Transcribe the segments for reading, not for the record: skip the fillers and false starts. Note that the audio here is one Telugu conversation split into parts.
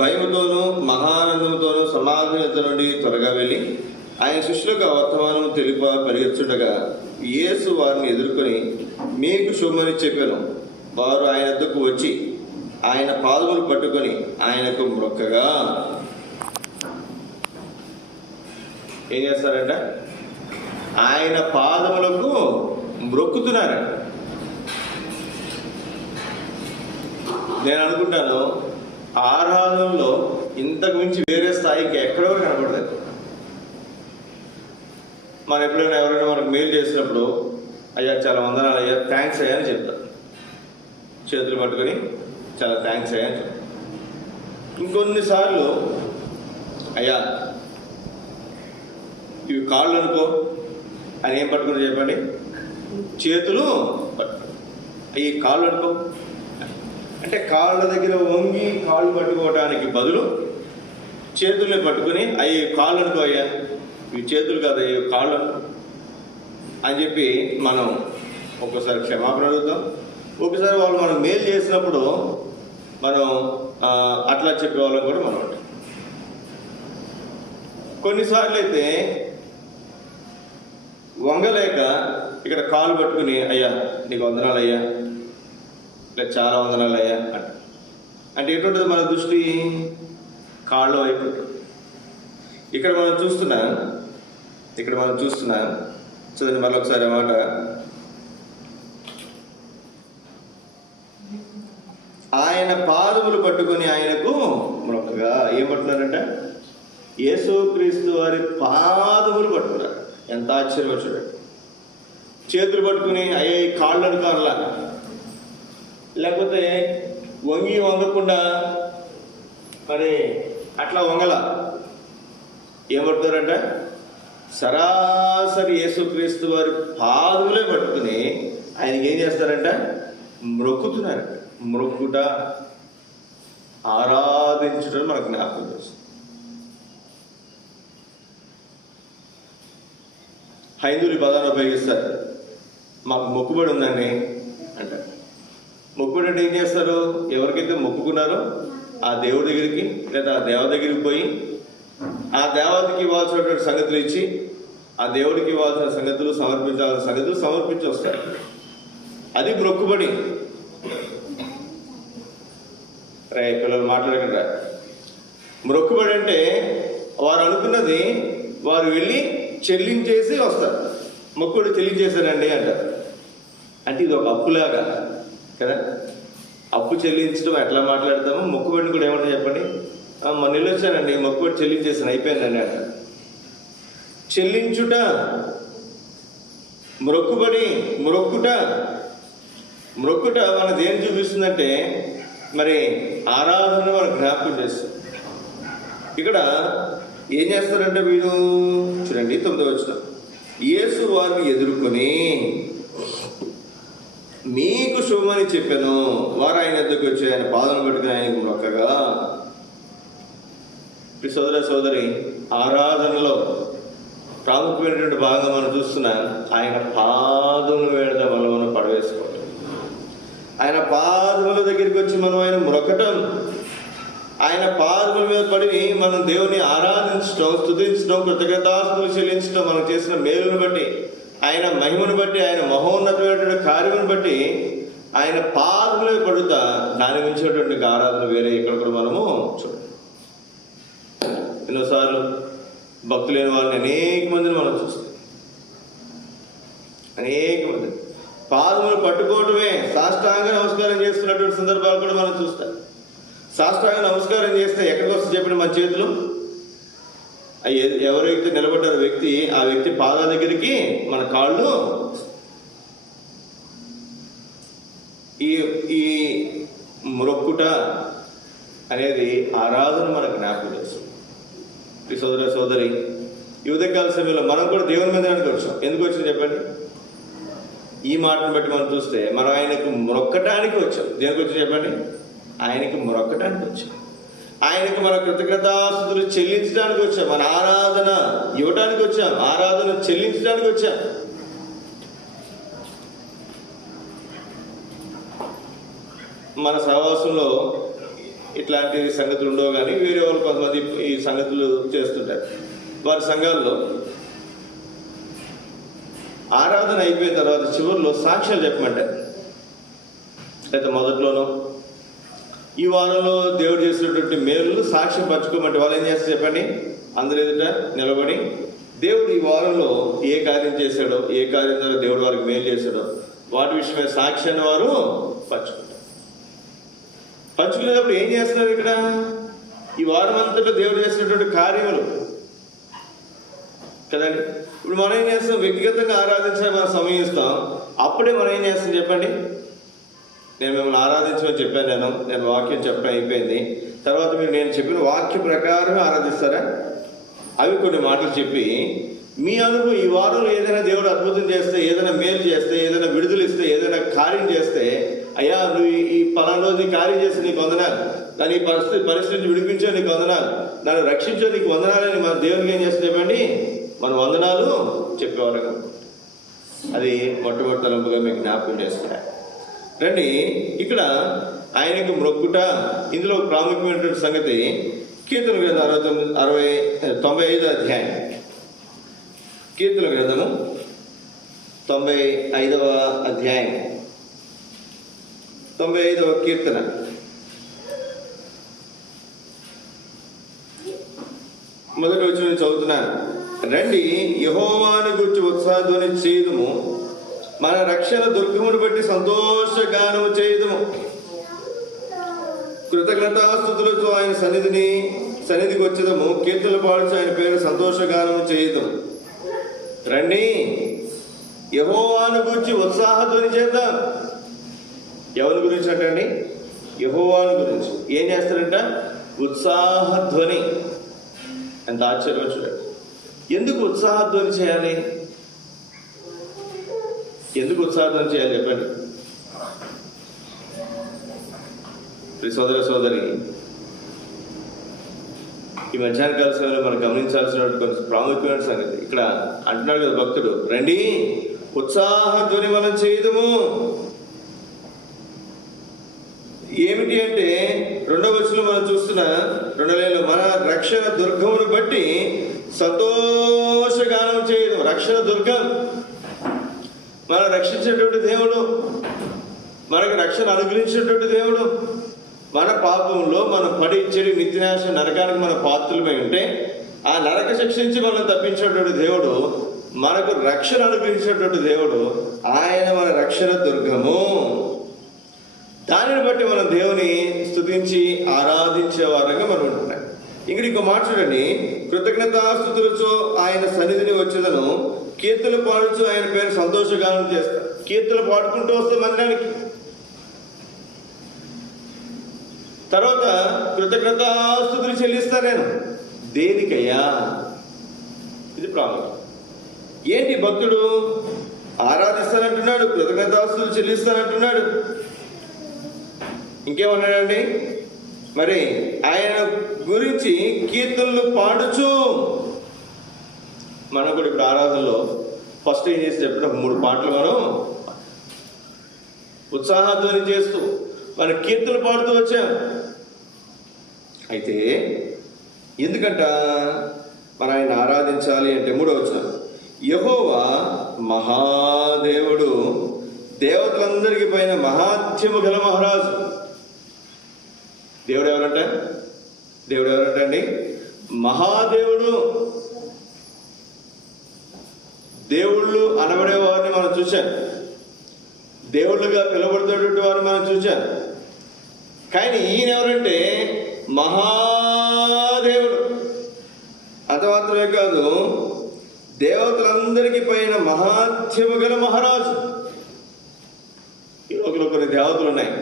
భయముతోనూ మహానందముతోనూ సమాధిత నుండి త్వరగా వెళ్ళి ఆయన శిష్యులకు ఆ వర్తమానం తెలిప పరిగెత్తుండగా యేసు వారిని ఎదుర్కొని మీకు శుభమని చెప్పాను. వారు ఆయన వద్దకు వచ్చి ఆయన పాదములు పట్టుకొని ఆయనకు మ్రొక్కగా ఏం చేస్తారంట? ఆయన పాదములకు మ్రొక్కుతున్నారంట. నేను అనుకుంటాను ఆరాధనలో ఇంతకు మించి వేరే స్థాయికి ఎక్కడో కనపడలేదు. మనం ఎప్పుడైనా ఎవరైనా మనకు మెయిల్ చేసినప్పుడు అయ్యా చాలా వందనాలు అయ్యా, థ్యాంక్స్ అయ్యా అని చెప్తాం. చేతులు పట్టుకొని చాలా థ్యాంక్స్ అయ్యా అని చెప్తాం. ఇంకొన్నిసార్లు అయ్యా ఇవి కాళ్ళు అనుకో అని ఏం పట్టుకుని చెప్పండి, చేతులు పట్టుకో. అవి కాళ్ళు అనుకో అంటే కాళ్ళ దగ్గర వంగి కాళ్ళు పట్టుకోవడానికి బదులు చేతుల్ని పట్టుకుని అవి కాళ్ళు అనుకో, అయ్యా ఇవి చేతులు కాదు అయ్యి కాళ్ళు అని చెప్పి మనం ఒక్కసారి క్షమాపణ అడుగుతాం. ఒకసారి వాళ్ళు మనం మేలు చేసినప్పుడు మనం అట్లా చెప్పేవాళ్ళం కూడా మనం ఉంటాం. కొన్నిసార్లు అయితే వంగలేక ఇక్కడ కాలు పట్టుకుని అయ్యా నీకు వందనాలు అయ్యా, ఇలా చాలా వందనాలు అయ్యా అంటే ఎటుంటుంది మన దృష్టి? కాళ్ళు వైపు. ఇక్కడ మనం చూస్తున్నాం చదువుని మరొకసారి మాట. ఆయన పాదములు పట్టుకొని ఆయనకు మ్రొక్కగా ఏం పట్టున్నారంట? యేసుక్రీస్తు వారి పాదములు పట్టుకున్నారు. ఎంత ఆశ్చర్యం చూడండి. చేతులు పట్టుకుని అయ్యే కాళ్ళు అనుకోవాలా, లేకపోతే వంగకుండా మరి అట్లా వంగల ఏమంటారంట? సరాసరి యేసుక్రీస్తు వారి పాదములే పట్టుకుని ఆయనకి ఏం చేస్తారంట? మ్రొక్కుతున్నారు. మ్రొక్కుట ఆరాధించడం మనకు జ్ఞాపకం చేస్తుంది. హైందువులు పదాన్ని ఉపయోగిస్తారు. మాకు మొక్కుబడి ఉందండి అంటారు. మొక్కుబడి అంటే ఏం చేస్తారు? ఎవరికైతే మొక్కుకున్నారో ఆ దేవుడి దగ్గరికి లేదా ఆ దేవ దగ్గరికి పోయి ఆ దేవతకి ఇవ్వాల్సినటువంటి సంగతులు ఇచ్చి ఆ దేవుడికి ఇవ్వాల్సిన సంగతులు సమర్పించాల్సిన సంగతులు సమర్పించి వస్తారు. అది మొక్కుబడి. రే పిల్లలు మాట్లాడకుండా. మొక్కుబడి అంటే వారు అనుకున్నది వారు వెళ్ళి చెల్లించేసి వస్తారు. మొక్కుబడి చెల్లించేశారండి అంటారు. అంటే ఇది ఒక అప్పులాగా కదా. అప్పు చెల్లించడం ఎట్లా మాట్లాడతాము, మొక్కుబడిని కూడా ఏమంటారు చెప్పండి? మొన్న వెళ్ళొచ్చానండి, మొక్కుబడి చెల్లించేసాను అయిపోయిందండి అంటారు. చెల్లించుట, మొక్కుబడి, మొక్కుట మన దేని చూపిస్తుందంటే మరి ఆరాధన మనకు జ్ఞాపకం చేస్తుంది. ఇక్కడ ఏం చేస్తారంటే వీడు చూడండి 9వ వచనం. యేసు వారిని ఎదుర్కొని మీకు శుభమని చెప్పాను. వారు ఆయన వద్దకు వచ్చి ఆయన పాదం పట్టుకుని ఆయనకు మొక్కగా. సోదర సోదరి, ఆరాధనలో ప్రాముఖ్యమైనటువంటి భాగంగా మనం చూస్తున్నాం ఆయన పాదముల మీద మనం పడవేసుకోవటం. ఆయన పాదముల దగ్గరికి వచ్చి మనం ఆయన మొక్కటం, ఆయన పాదముల మీద పడి మనం దేవుని ఆరాధించడం, స్తుతించడం, కృతజ్ఞతాస్తుతులు చెల్లించడం, మనం చేసిన మేలును బట్టి, ఆయన మహిమను బట్టి, ఆయన మహోన్నతమైనటువంటి కార్యమును బట్టి ఆయన పాదముల మీద పడుతా దాని మించినటువంటి ఆరాధన వేరే ఎక్కడ కూడా మనము చూడండి. ఎన్నోసార్లు భక్తులైన వాళ్ళని అనేక మందిని మనం చూస్తాం. అనేక మంది పాదములు పట్టుకోవటమే సాష్టాంగ నమస్కారం చేస్తున్నటువంటి సందర్భాలు కూడా మనం చూస్తాం. సాష్టాంగ నమస్కారం చేస్తే ఎక్కడికి వస్తుంది చెప్పండి? మన చేతులు ఎవరైతే నిలబడ్డారో వ్యక్తి, ఆ వ్యక్తి పాదాల దగ్గరికి మన కాళ్ళు. ఈ మొక్కుట అనేది ఆరాధన మనకు జ్ఞాపకం చేస్తుంది. ఈ సోదర సోదరి, ఈ ఉదయకాల సమయంలో మనం కూడా దేవుని మందిరానికి వచ్చాం. ఎందుకు వచ్చింది చెప్పండి? ఈ మాటను బట్టి మనం చూస్తే మనం ఆయనకు మొక్కటానికి వచ్చాం. దేనికి వచ్చి చెప్పండి? ఆయనకి మొక్కటానికి వచ్చాం. ఆయనకు మన కృతజ్ఞతాస్తుతులు చెల్లించడానికి వచ్చాం. మన ఆరాధన ఇవ్వడానికి వచ్చాం. ఆరాధన చెల్లించడానికి వచ్చాం. మన సహవాసంలో ఇట్లాంటి సంగతులు ఉండవు, కానీ వేరే వాళ్ళు కొంతమంది ఈ సంగతులు చేస్తుంటారు. వారి సంఘాల్లో ఆరాధన అయిపోయిన తర్వాత చివరిలో సాక్ష్యాలు చెప్పమంటారు. అయితే మొదట్లోనూ ఈ వారంలో దేవుడు చేసినటువంటి మేలు సాక్ష్యం పంచుకోమంటే వాళ్ళు ఏం చేస్తారు చెప్పండి? అందరి ఎదుట నిలబడి దేవుడు ఈ వారంలో ఏ కార్యం చేశాడో, ఏ కార్యం ద్వారా దేవుడు వారికి మేలు చేశాడో వాటి విషయమైన సాక్ష్యాన్ని వారు పంచుకుంటారు. పంచుకునేటప్పుడు ఏం చేస్తున్నారు? ఇక్కడ ఈ వారం అంతటా దేవుడు చేసినటువంటి కార్యములు కదండి. ఇప్పుడు మనం ఏం చేస్తాం? వ్యక్తిగతంగా ఆరాధించడానికి మనం సమయం ఇస్తాం. అప్పుడే మనం ఏం చేస్తాం చెప్పండి? నేను మిమ్మల్ని ఆరాధించమని చెప్పాను, నేను వాక్యం చెప్పడం అయిపోయింది. తర్వాత మీరు నేను చెప్పిన వాక్య ప్రకారం ఆరాధిస్తారా? అవి కొన్ని మాటలు చెప్పి మీ అనుభవం ఈ వారంలో ఏదైనా దేవుడు అద్భుతం చేస్తే, ఏదైనా మేలు చేస్తే, ఏదైనా విడుదల ఇస్తే, ఏదైనా కార్యం చేస్తే, అయ్యా నువ్వు ఈ పలానా రోజు నీ కార్యం చేస్తే నీకు వందనాలు, దాని పరిస్థితి విడిపించో నీకు వందనాలు, నన్ను రక్షించో నీకు వందనాలని మన దేవునికి ఏం చేస్తే చెప్పండి? మన వందనాలు చెప్పేవారు. అది మొట్టమొదటి తలంపుగా మీకు జ్ఞాపకం చేసుకున్నాను. రండి, ఇక్కడ ఆయనకు మొక్కుట ఇందులో ప్రాముఖ్యమైనటువంటి సంగతి కీర్తన గ్రంథం 95వ అధ్యాయం. కీర్తన గ్రంథము 95వ అధ్యాయం 95వ కీర్తన మొదటి వచనం నుంచి చదువుతున్నాను. రండి, యెహోవాను గూర్చి ఉత్సాహధ్వని చేయుదుము, మన రక్షణ దుర్గమును బట్టి సంతోషగానము చేయుదుము. కృతజ్ఞతాస్తుతులతో ఆయన సన్నిధికి వచ్చేదము, కీర్తనలు పాడుచు ఆయన పేరు సంతోషగానము చేయుదుము. రండి, యెహోవాను గురించి ఉత్సాహధ్వని చేద్దాం. ఎవరి గురించి అంటండి? యెహోవాను గురించి. ఏం చేస్తారంట? ఉత్సాహధ్వని. ఎంత ఆశ్చర్యం చూడండి. ఎందుకు ఉత్సాహధ్వని చేయాలి? ఎందుకు ఉత్సాహధ్వని చేయాలి చెప్పండి? సోదర సోదరి, ఈ మధ్యాహ్న కాల సమయంలో మనం గమనించాల్సిన కొన్ని ప్రాముఖ్యమైన సంగతి ఇక్కడ అంటున్నాడు కదా భక్తుడు, రండి ఉత్సాహధ్వని మనం చేయుదుము. ఏమిటి అంటే 2వ వచనంలో మనం చూస్తున్న 2వ లైన్లో మన రక్షణ దుర్గమును బట్టి సంతోషగానం చేయడం. రక్షణ దుర్గం, మనం రక్షించేటువంటి దేవుడు, మనకు రక్షణ అనుగ్రహించినటువంటి దేవుడు. మన పాపంలో మనం పడి చెడు నిత్యనాశ నరకానికి మన పాత్రలమై ఉంటే ఆ నరక శిక్ష నుంచి మనం తప్పించేటువంటి దేవుడు, మనకు రక్షణ అనుగ్రహించినటువంటి దేవుడు, ఆయన మన రక్షణ దుర్గము. దానిని బట్టి మనం దేవుని స్తుతించి ఆరాధించే వారంగా మనం ఉంటున్నాం. ఇక్కడ ఇంకో మాట చూడండి, కృతజ్ఞతాస్తుతులతో ఆయన సన్నిధిని వచ్చేదను, కీర్తనలు పాడుచు ఆయన పేరు సంతోషగానం చేస్తారు. కీర్తనలు పాడుకుంటూ వస్తే మందిరానికి. తర్వాత కృతజ్ఞతాస్తుతులు చెల్లిస్తా నేను. దేనికయ్యా? ఇది ప్రాముఖ్యం. ఏంటి భక్తుడు ఆరాధిస్తానంటున్నాడు, కృతజ్ఞతాస్తుతులు చెల్లిస్తానంటున్నాడు. ఇంకేమన్నాడండి? మరి ఆయన గురించి కీర్తనలు పాడుచు. మనం కూడా ఇప్పుడు ఆరాధనలో ఫస్ట్ ఏం చేసి చెప్పిన 3 పాటలు మనం ఉత్సాహధ్వని చేస్తూ మన కీర్తనలు పాడుతూ వచ్చాం. అయితే ఎందుకంట మన ఆయన ఆరాధించాలి అంటే 3వ వచనం, యెహోవా మహాదేవుడు, దేవతలందరికీ పైన మహాత్యము గల మహారాజు. దేవుడు ఎవరంట? దేవుడు ఎవరంటండి? మహాదేవుడు. దేవుళ్ళు అనబడే వారిని మనం చూశాం, దేవుళ్ళుగా పిలువబడుతున్నటువంటి వారిని మనం చూశాం. కానీ ఈయన ఎవరంటే మహాదేవుడు. అంత మాత్రమే కాదు, దేవతలందరికీ పైన మహాత్యము గల మహారాజు. ఈ లోకంలో కొన్ని దేవతలు ఉన్నాయి,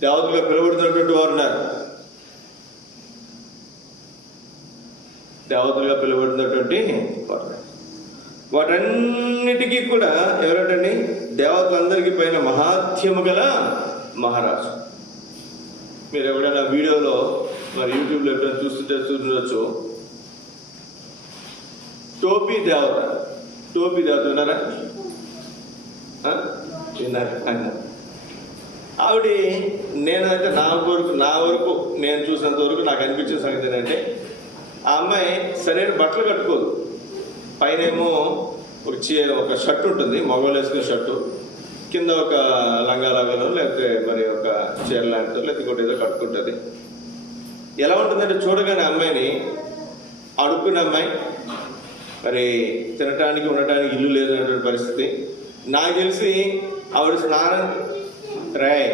దేవతలుగా పిలువబడుతున్నటువంటి వారు ఉన్నారు. దేవతలుగా పిలువబడుతున్నటువంటి వారు, వాటన్నిటికీ కూడా ఎవరంటండి? దేవతలందరికీ పైన మహాత్యము గల మహారాజు. మీరు ఎవరైనా వీడియోలో మరి యూట్యూబ్లో ఎప్పుడైనా చూస్తుండొచ్చు, టోపీ దేవత. టోపీ దేవత విన్నారా? విన్నారు. ఆవిడ, నేనైతే నా వరకు నేను చూసినంత వరకు నాకు అనిపించిన సంగతి ఏంటంటే, ఆ అమ్మాయి సరైన బట్టలు కట్టుకోదు. పైనేమో ఒక షర్ట్ ఉంటుంది, మగవాళ్ళు వేసుకునే షర్టు, కింద ఒక లంగాలాగలో లేకపోతే మరి ఒక చీర లాంటిదో లేకపోతే ఇంకోటి ఏదో కట్టుకుంటుంది. ఎలా ఉంటుందంటే చూడగానే అమ్మాయిని, అడుక్కున్న అమ్మాయి, మరి తినటానికి ఉండటానికి ఇల్లు లేదనేటువంటి పరిస్థితి. నాకు తెలిసి ఆవిడ స్నానం రాయ్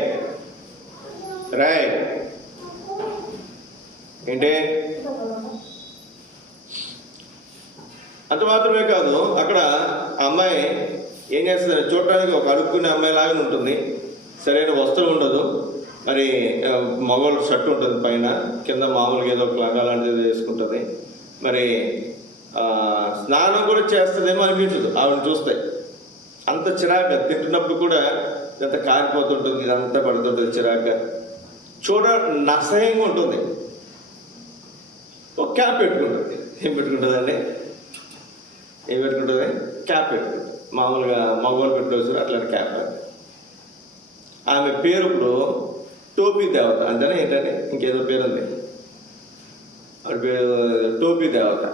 ఏంటే అంత మాత్రమే కాదు, అక్కడ అమ్మాయి ఏం చేస్తుంది, చూడటానికి ఒక అడుక్కునే అమ్మాయి లాగానే ఉంటుంది. సరైన వస్త్రం ఉండదు, మరి మగవాళ్ళ షర్ట్ ఉంటుంది, పైన కింద మామూలుగా ఏదో ఒక లంగా లాంటిది వేసుకుంటుంది. మరి స్నానం కూడా చేస్తుందేమో అనిపించదు ఆవిడని చూస్తే. అంత చిరాక, తింటున్నప్పుడు కూడా ఇదంతా కారిపోతుంటుంది, ఇదంతా పడుతుంటుంది చిరాక, చూడ నసహ్యంగా ఉంటుంది. ఒక క్యాప్ పెట్టుకుంటుంది. ఏం పెట్టుకుంటుందండి? క్యాప్ పెట్టుకుంటుంది. మామూలుగా మగవాళ్ళు పెట్టుకోవచ్చు అట్లాంటి క్యాప్. ఆమె పేరు ఇప్పుడు టోపీ దేవత అంతేనే, ఏంటంటే ఇంకేదో పేరు ఉంది, ఆవిడ పేరు టోపీ దేవత.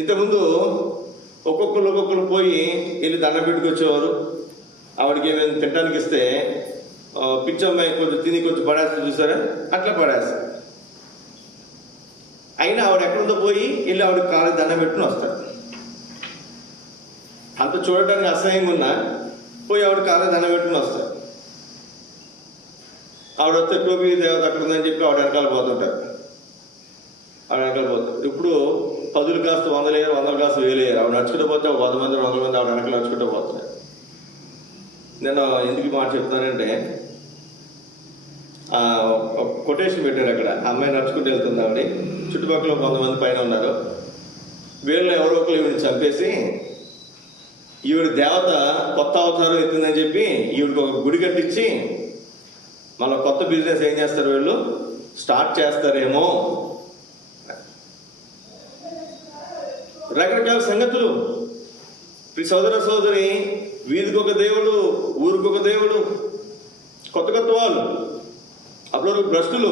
ఇంతకుముందు ఒక్కొక్కరు పోయి వెళ్ళి దండం పెట్టుకొచ్చేవారు. ఆవిడకి ఏమైనా తినడానికి ఇస్తే పిచ్చమ్మాయి కొంచెం తిని కొంచెం పడేస్తుంది, చూసారా, అట్లా పడేస్తుంది. అయినా ఆవిడ ఎక్కడుందో పోయి వెళ్ళి ఆవిడ కాలు దండం పెట్టుకుని వస్తాడు. అంత చూడటానికి అసహ్యంగా ఉన్నా పోయి ఆవిడ కాలు దండం పెట్టుకుని వస్తాడు. ఆవిడ వస్తే టోపీ దేవత అక్కడ ఉందని చెప్పి ఆవిడ వెనకాల పోతుంటారు. ఇప్పుడు 10 కాస్త 100 వేయరు, 100 కాస్త 1000 వేయరు. ఆవిడ నడుచుకుంటూ పోతే 100 మంది 200 మంది ఆవిడ వెనకాల నడుచుకుంటూ పోతున్నారు. నేను ఎందుకు మాట చెప్తానంటే, కొటేషన్ పెట్టారు అక్కడ, అమ్మాయి నడుచుకుంటూ వెళ్తుంది, ఆవిడ చుట్టుపక్కల 100 మంది పైన ఉన్నారు. వీళ్ళు ఎవరో ఒకరు ఈవిడిని చంపేసి, ఈవిడ దేవత కొత్త అవతారం ఎత్తుందని చెప్పి ఈవిడికి ఒక గుడి కట్టించి మళ్ళీ కొత్త బిజినెస్ ఏం చేస్తారు, వీళ్ళు స్టార్ట్ చేస్తారేమో. రకరకాల సంగతులు. సోదరి, వీధికి ఒక దేవుడు, ఊరికి ఒక దేవుడు, కొత్త వాళ్ళు. అప్పుడు భ్రష్టులు.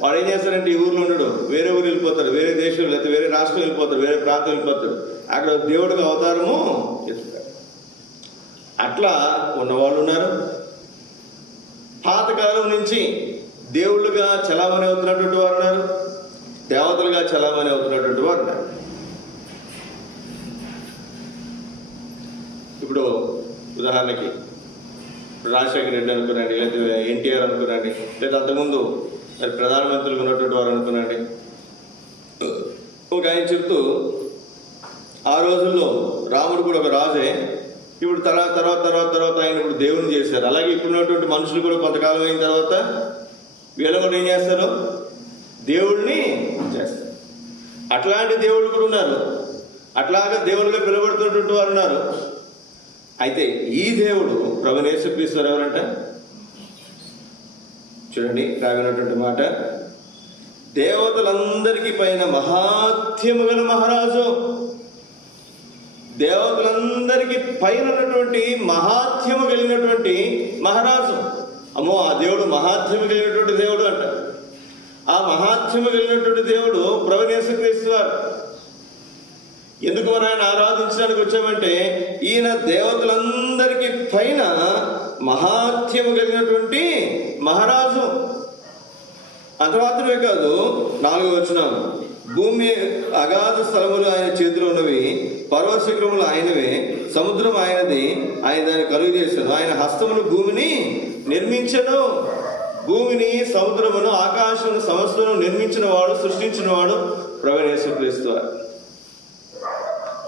వాడు ఏం చేస్తారంటే, ఈ ఊర్లో ఉండడు, వేరే ఊరు వెళ్ళిపోతారు, వేరే దేశం లేకపోతే వేరే రాష్ట్రం వెళ్ళిపోతారు, వేరే ప్రాంతం వెళ్ళిపోతారు, అక్కడ దేవుడికి అవతారము ఎత్తుతారు. అట్లా ఉన్నవాళ్ళు ఉన్నారు. పాతకాలం నుంచి దేవుళ్ళుగా చలామణి అవుతున్నటువంటి వారు ఉన్నారు, దేవతలుగా చలామణి అవుతున్నటువంటి వారు ఉన్నారు. ఇప్పుడు ఉదాహరణకి రాజశేఖర రెడ్డి అనుకున్నాండి, లేదా ఎన్టీఆర్ అనుకున్నాండి, లేదా అంతకుముందు మరి ప్రధానమంత్రులు ఉన్నటువంటి వారు అనుకున్నాండి. ఒక ఆయన చెప్తూ, ఆ రోజుల్లో రాముడు కూడా ఒక రాజే, ఇప్పుడు తర్వాత ఆయన ఇప్పుడు దేవుని చేశారు. అలాగే ఇప్పుడున్నటువంటి మనుషులు కూడా కొంతకాలం అయిన తర్వాత వీళ్ళు కూడా ఏం చేస్తారు, దేవుడిని చేస్తారు. అట్లాంటి దేవుళ్ళు కూడా ఉన్నారు, అట్లాగా దేవుళ్ళుగా పిలువబడుతున్నటువంటి వారు ఉన్నారు. అయితే ఈ దేవుడు ప్రభువైన యేసుక్రీస్తు ఎవరంట? చూడండి, రావినటువంటి మాట, దేవతలందరికీ పైన మహాత్యము గల మహారాజు. దేవతలందరికీ పైన ఉన్నటువంటి మహాత్యము కలిగినటువంటి మహారాజు. అమ్మో, ఆ దేవుడు మహాత్యము కలిగినటువంటి దేవుడు అంట. ఆ మహాత్యము కలిగినటువంటి దేవుడు ప్రభువైన యేసుక్రీస్తు వారు. ఎందుకు మనం ఆయన ఆరాధించడానికి వచ్చామంటే, ఈయన దేవతలందరికీ పైన మహాత్యము కలిగినటువంటి మహారాజు. అంత మాత్రమే కాదు, 4వ వచనం, భూమి అగాధ స్థలములు ఆయన చేతిలో ఉన్నవి, పర్వత శిఖరములు ఆయనవే, సముద్రం ఆయనది, ఆయన దాన్ని కలుగు చేశాను. ఆయన హస్తమును భూమిని నిర్మించను. భూమిని, సముద్రమును, ఆకాశమును సమస్తను నిర్మించిన వాడు, సృష్టించిన వాడు ప్రభువైన యేసుక్రీస్తు వారు.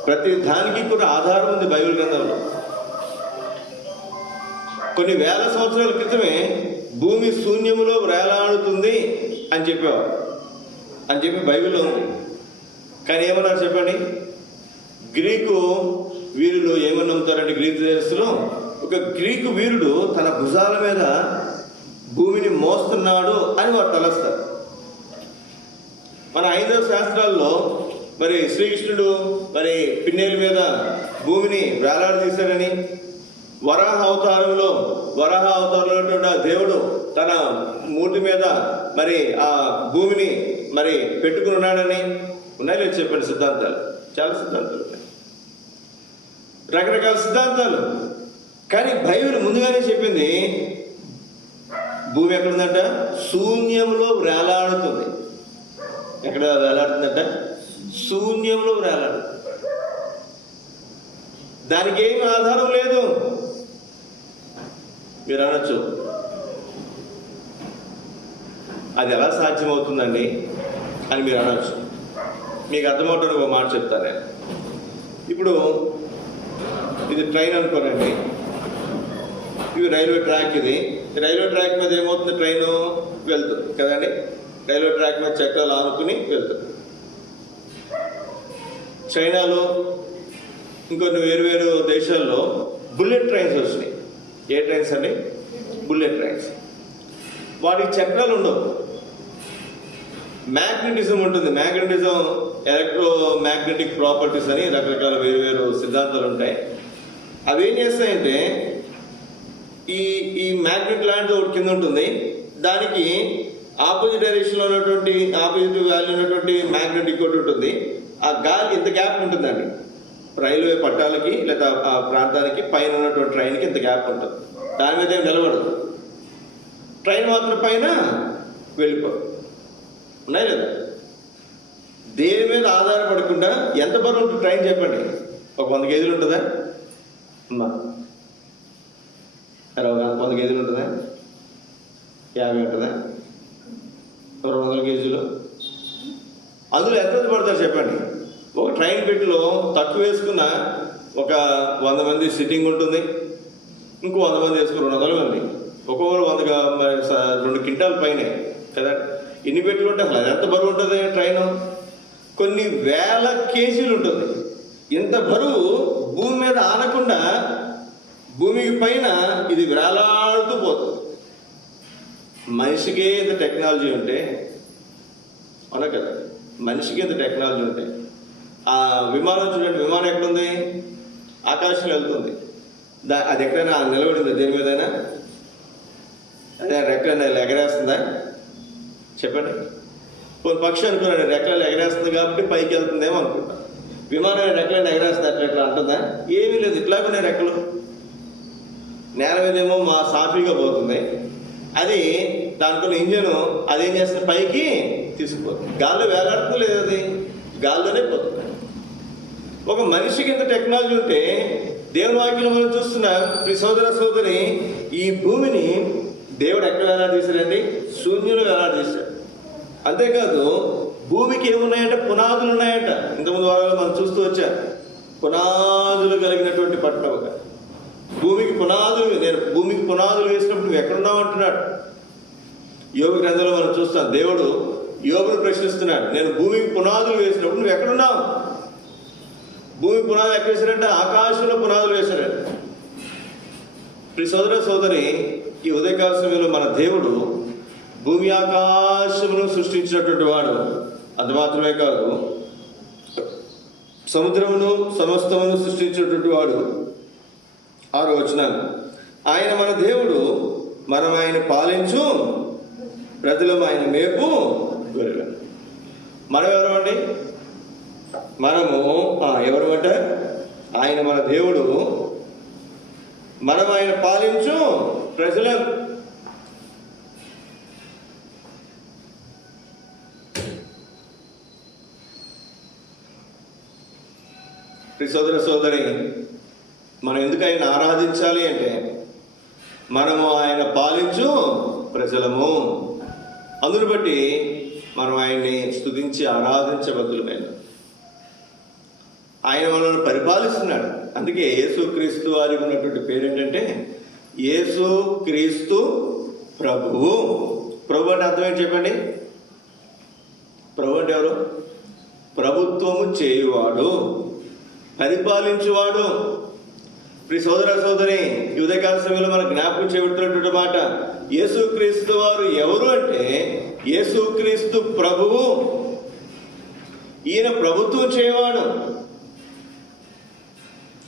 ప్రతి దానికి కూడా ఆధారం ఉంది బైబిల్ గ్రంథంలో. కొన్ని వేల సంవత్సరాల క్రితమే భూమి శూన్యములో వేలాడుతుంది అని చెప్పేవారు, అని చెప్పి బైబిల్లో ఉంది. కానీ ఏమన్నారు చెప్పండి, గ్రీకు వీరులు ఏమని నమ్ముతారంటే, గ్రీకు దేశంలో ఒక గ్రీకు వీరుడు తన భుజాల మీద భూమిని మోస్తున్నాడు అని వారు తలస్తారు. మన 5వ శాస్త్రాల్లో మరి శ్రీకృష్ణుడు మరి పిన్నేల మీద భూమిని వేలాడదీశారని, వరాహ అవతారంలో దేవుడు తన మూటి మీద మరి ఆ భూమిని మరి పెట్టుకుని ఉన్నాడని ఉన్నాయి లేదు చెప్పండి సిద్ధాంతాలు, చాలా సిద్ధాంతాలు ఉన్నాయి, రకరకాల సిద్ధాంతాలు. కానీ బైబిల్ ముందుగానే చెప్పింది భూమి ఎక్కడుందంట? శూన్యంలో వేలాడుతుంది. ఎక్కడ వేలాడుతుందంట? శూన్యంలో వేలాడుతుంది. దానికి ఏమి ఆధారం లేదు. మీరు అనొచ్చు, అది ఎలా సాధ్యమవుతుందండి అని మీరు అనొచ్చు. మీకు అర్థమవుతుంది ఒక మాట చెప్తాను నేను. ఇప్పుడు ఇది ట్రైన్ అనుకోనండి, ఇది రైల్వే ట్రాక్. ఇది రైల్వే ట్రాక్ మీద ఏమవుతుంది? ట్రైను వెళ్తుంది కదండి. రైల్వే ట్రాక్ మీద చక్రాలు ఆనుకుని వెళ్తుంది. చైనాలో ఇంకొన్ని వేరు దేశాల్లో బుల్లెట్ ట్రైన్స్ వచ్చినాయి. ఏ ట్రైన్స్ అండి? Bullet trains. వాటికి చక్రాలు ఉండవు, మ్యాగ్నెటిజం ఉంటుంది. మ్యాగ్నెటిజం, ఎలక్ట్రో మ్యాగ్నెటిక్ ప్రాపర్టీస్ అని రకరకాల వేరు సిద్ధాంతాలు ఉంటాయి. అవి ఏం చేస్తాయంటే ఈ మ్యాగ్నెట్ లాంటిది ఒకటి కింద ఉంటుంది, దానికి ఆపోజిట్ డైరెక్షన్లో ఉన్నటువంటి ఆపోజిట్ వాల్యూ ఉన్నటువంటి మ్యాగ్నెట్ ఇంకోటి ఉంటుంది. ఆ గాలి ఇంత గ్యాప్ ఉంటుందండి. రైల్వే పట్టాలకి లేదా ఆ ప్రాంతానికి పైన ఉన్నటువంటి ట్రైన్కి ఇంత గ్యాప్ ఉంటుంది. దాని మీద ఏమి నిలబడదు. ట్రైన్ మాత్రం పైన వెళ్ళిపోదు. ఉన్నాయి లేదా? దేని మీద ఆధారపడకుండా ఎంత బరువు ఉంటుంది ట్రైన్ చెప్పండి? ఒక 100 కేజీలు ఉంటుందా అమ్మా? 100 కేజీలు ఉంటుందా? 50 ఉంటుందా? 200 కేజీలు? అందులో ఎంత పడతారు చెప్పండి? ఒక ట్రైన్ పెట్టిలో తక్కువ వేసుకున్న ఒక 100 మంది సిట్టింగ్ ఉంటుంది, ఇంకో 100 మంది వేసుకుని 200 మంది, ఒక్కొక్కరు 2 క్వింటాల పైనే కదా. ఎన్ని పెట్టులు ఉంటే అసలు ఎంత బరువు ఉంటుంది ట్రైన్? కొన్ని వేల కేజీలు ఉంటుంది. ఇంత బరువు భూమి మీద ఆనకుండా భూమికి పైన ఇది వేలాడుతూ పోతుంది. మనిషికే ఇంత టెక్నాలజీ ఉంటే, అవునా కదా, మనిషికి ఇంత టెక్నాలజీ ఉంటే ఆ విమానం చూడండి, విమానం ఎక్కడుంది? ఆకాశంలో వెళ్తుంది. అది ఎక్కడైనా నిలబడిందా? దేని మీదైనా అదే రెక్కలైనా ఎగరేస్తుందా చెప్పండి? కొన్ని పక్షి అనుకున్నాడు రెక్కలు ఎగరేస్తుంది కాబట్టి పైకి వెళ్తుందేమో అనుకుంటా. విమానం రెక్కలైనా ఎగరేస్తుంది అట్లా అంటుందా? ఏమీ లేదు, ఇట్లాగనే రెక్కలు. నేల మీదేమో సాఫీగా పోతుంది. అది దానికున్న ఇంజన్ అదేం చేస్తుంది? పైకి తీసుకుపోతుంది. గాల్లో వేలాడుతుంది లేదు, అది గాల్లోనే పోతుంది. ఒక మనిషికి ఇంత టెక్నాలజీ ఉంటే దేవుని వాక్యం మనం చూస్తున్నాం. ఈ సోదర సోదరి, ఈ భూమిని దేవుడు ఎక్కడ వేలాడదీశాడండి? శూన్యులు వేలాడదీశాడు. అంతేకాదు భూమికి ఏమున్నాయంటే పునాదులు ఉన్నాయంట. ఇంతకుముందు వారాలు మనం చూస్తూ వచ్చారు. పునాదులు కలిగినటువంటి పట్టణంగా భూమికి పునాదులు, నేను భూమికి పునాదులు వేసినప్పుడు నువ్వు ఎక్కడున్నావు అంటున్నాడు. యోబు గ్రంథంలో మనం చూస్తాం. దేవుడు యోబును ప్రశ్నిస్తున్నాడు, నేను భూమికి పునాదులు వేసినప్పుడు నువ్వు ఎక్కడున్నావు? భూమి పునాదులు ఎక్కడ వేశారంటే ఆకాశంలో పునాదులు వేశారంట. ప్రియ సోదర సోదరి, ఈ ఉదయకాల సమయంలో మన దేవుడు భూమి ఆకాశమును సృష్టించినటువంటి వాడు. అంత మాత్రమే కాదు, సముద్రమును సమస్తమును సృష్టించినటువంటి వాడు. 6వ వచనం, ఆయన మన దేవుడు, మనం ఆయన పాలించు ప్రజలం ఆయన మేపు గొర్రెలు. మనం ఎవరమండి? మనము ఎవరు అంటే ఆయన మన దేవుడు, మనం ఆయన పాలించు ప్రజలం. సోదర సోదరి, మనం ఎందుకు ఆయన ఆరాధించాలి అంటే మనము ఆయన పాలించు ప్రజలము. అందును బట్టి మనం ఆయన్ని స్తుతించి ఆరాధించబద్దులమైన. ఆయన మనల్ని పరిపాలిస్తున్నాడు. అందుకే యేసుక్రీస్తు వారికి ఉన్నటువంటి పేరు ఏంటంటే యేసుక్రీస్తు ప్రభువు. ప్రభు అంటే అర్థం ఏంటి చెప్పండి? ప్రభు అంటే ఎవరు? ప్రభుత్వము చేయువాడు, పరిపాలించువాడు. ప్రియ సోదర సోదరి, ఈ ఉదయకాల సమయంలో మనం జ్ఞాపకం చేయబడుతున్నటువంటి మాట, యేసుక్రీస్తు వారు ఎవరు అంటే యేసుక్రీస్తు ప్రభువు. ఈయన ప్రభుత్వం చేయవాడు.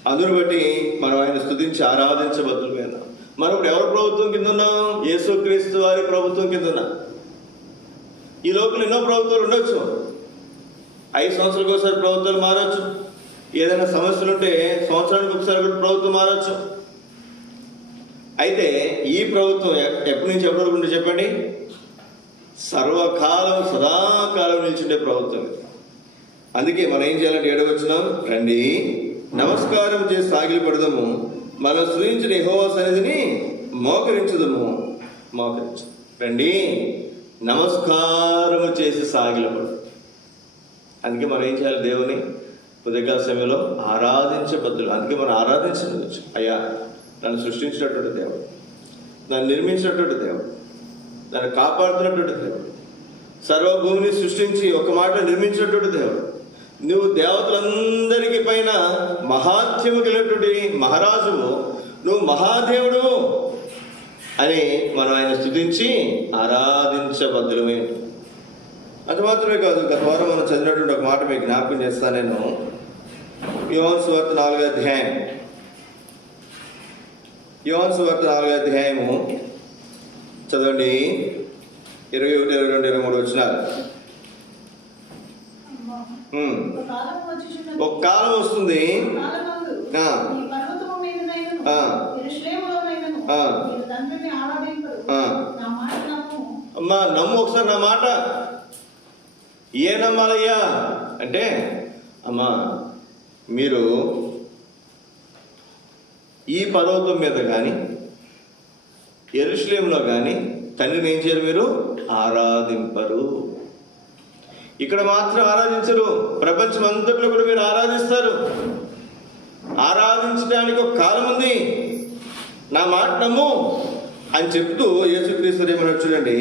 అందును బట్టి మనం ఆయన స్తుతించి ఆరాధించబద్దులైనా. మనం ఇప్పుడు ఎవరి ప్రభుత్వం కింద ఉన్నాం? యేసుక్రీస్తు వారి ప్రభుత్వం కింద ఉన్నాం. ఈ లోపల ఎన్నో ప్రభుత్వాలు ఉండొచ్చు. 5 సంవత్సరాలకు ఒకసారి ప్రభుత్వాలు మారచ్చు. ఏదైనా సమస్యలు ఉంటే సంవత్సరానికి ఒకసారి కూడా ప్రభుత్వం మారచ్చు. అయితే ఈ ప్రభుత్వం ఎప్పటి నుంచి ఎప్పటి వరకు ఉంటే చెప్పండి? సర్వకాలం సదాకాలం నిలిచిండే ప్రభుత్వం. అందుకే మనం ఏం చేయాలంటే 7వ వచనం, రండి నమస్కారం చేసి సాగిలపడదము, మనం సృజించిన యెహోవా సన్నిధిని మోకరించుదము. రండి నమస్కారము చేసి సాగిలపడు. అందుకే మనం ఏం చేయాలి? దేవుని ఉదయకాల సమయంలో ఆరాధించే బదులు. అందుకే మనం ఆరాధించవచ్చు. అయ్యా, నన్ను సృష్టించినటువంటి దేవుడు, నన్ను నిర్మించినటువంటి దేవుడు, నన్ను కాపాడుతున్నటువంటి దేవుడు, సర్వభూమిని సృష్టించి ఒక మాట నిర్మించినటువంటి దేవుడు, నువ్వు దేవతలందరికీ పైన మహాత్యము కలిగినటువంటి మహారాజువు, నువ్వు మహాదేవుడు అని మనం ఆయన స్తుతించి ఆరాధించబద్దులమే. అది మాత్రమే కాదు, గత వారం మనం చదివినటువంటి ఒక మాట మీకు జ్ఞాపకం చేస్తాను. నేను యోహాను సువార్త 4వ అధ్యాయం, యోహాను సువార్త 4వ అధ్యాయము చదవండి. 21, 22, 23 వచనాలు. ఒక కాలం వస్తుంది, అమ్మా నమ్ము ఒకసారి నా మాట. ఏ నమ్మాలయ్యా అంటే, అమ్మా మీరు ఈ పర్వతం మీద కానీ యెరూషలేములో కానీ తండ్రిని ఏం చేయరు? మీరు ఆరాధింపరు. ఇక్కడ మాత్రం ఆరాధించరు, ప్రపంచం అంతట్లో కూడా మీరు ఆరాధిస్తారు. ఆరాధించడానికి ఒక కాలం ఉంది. నా మాట నమ్ము అని చెప్తూ యేసుక్రీస్తు ఏమన్నారు చూడండి,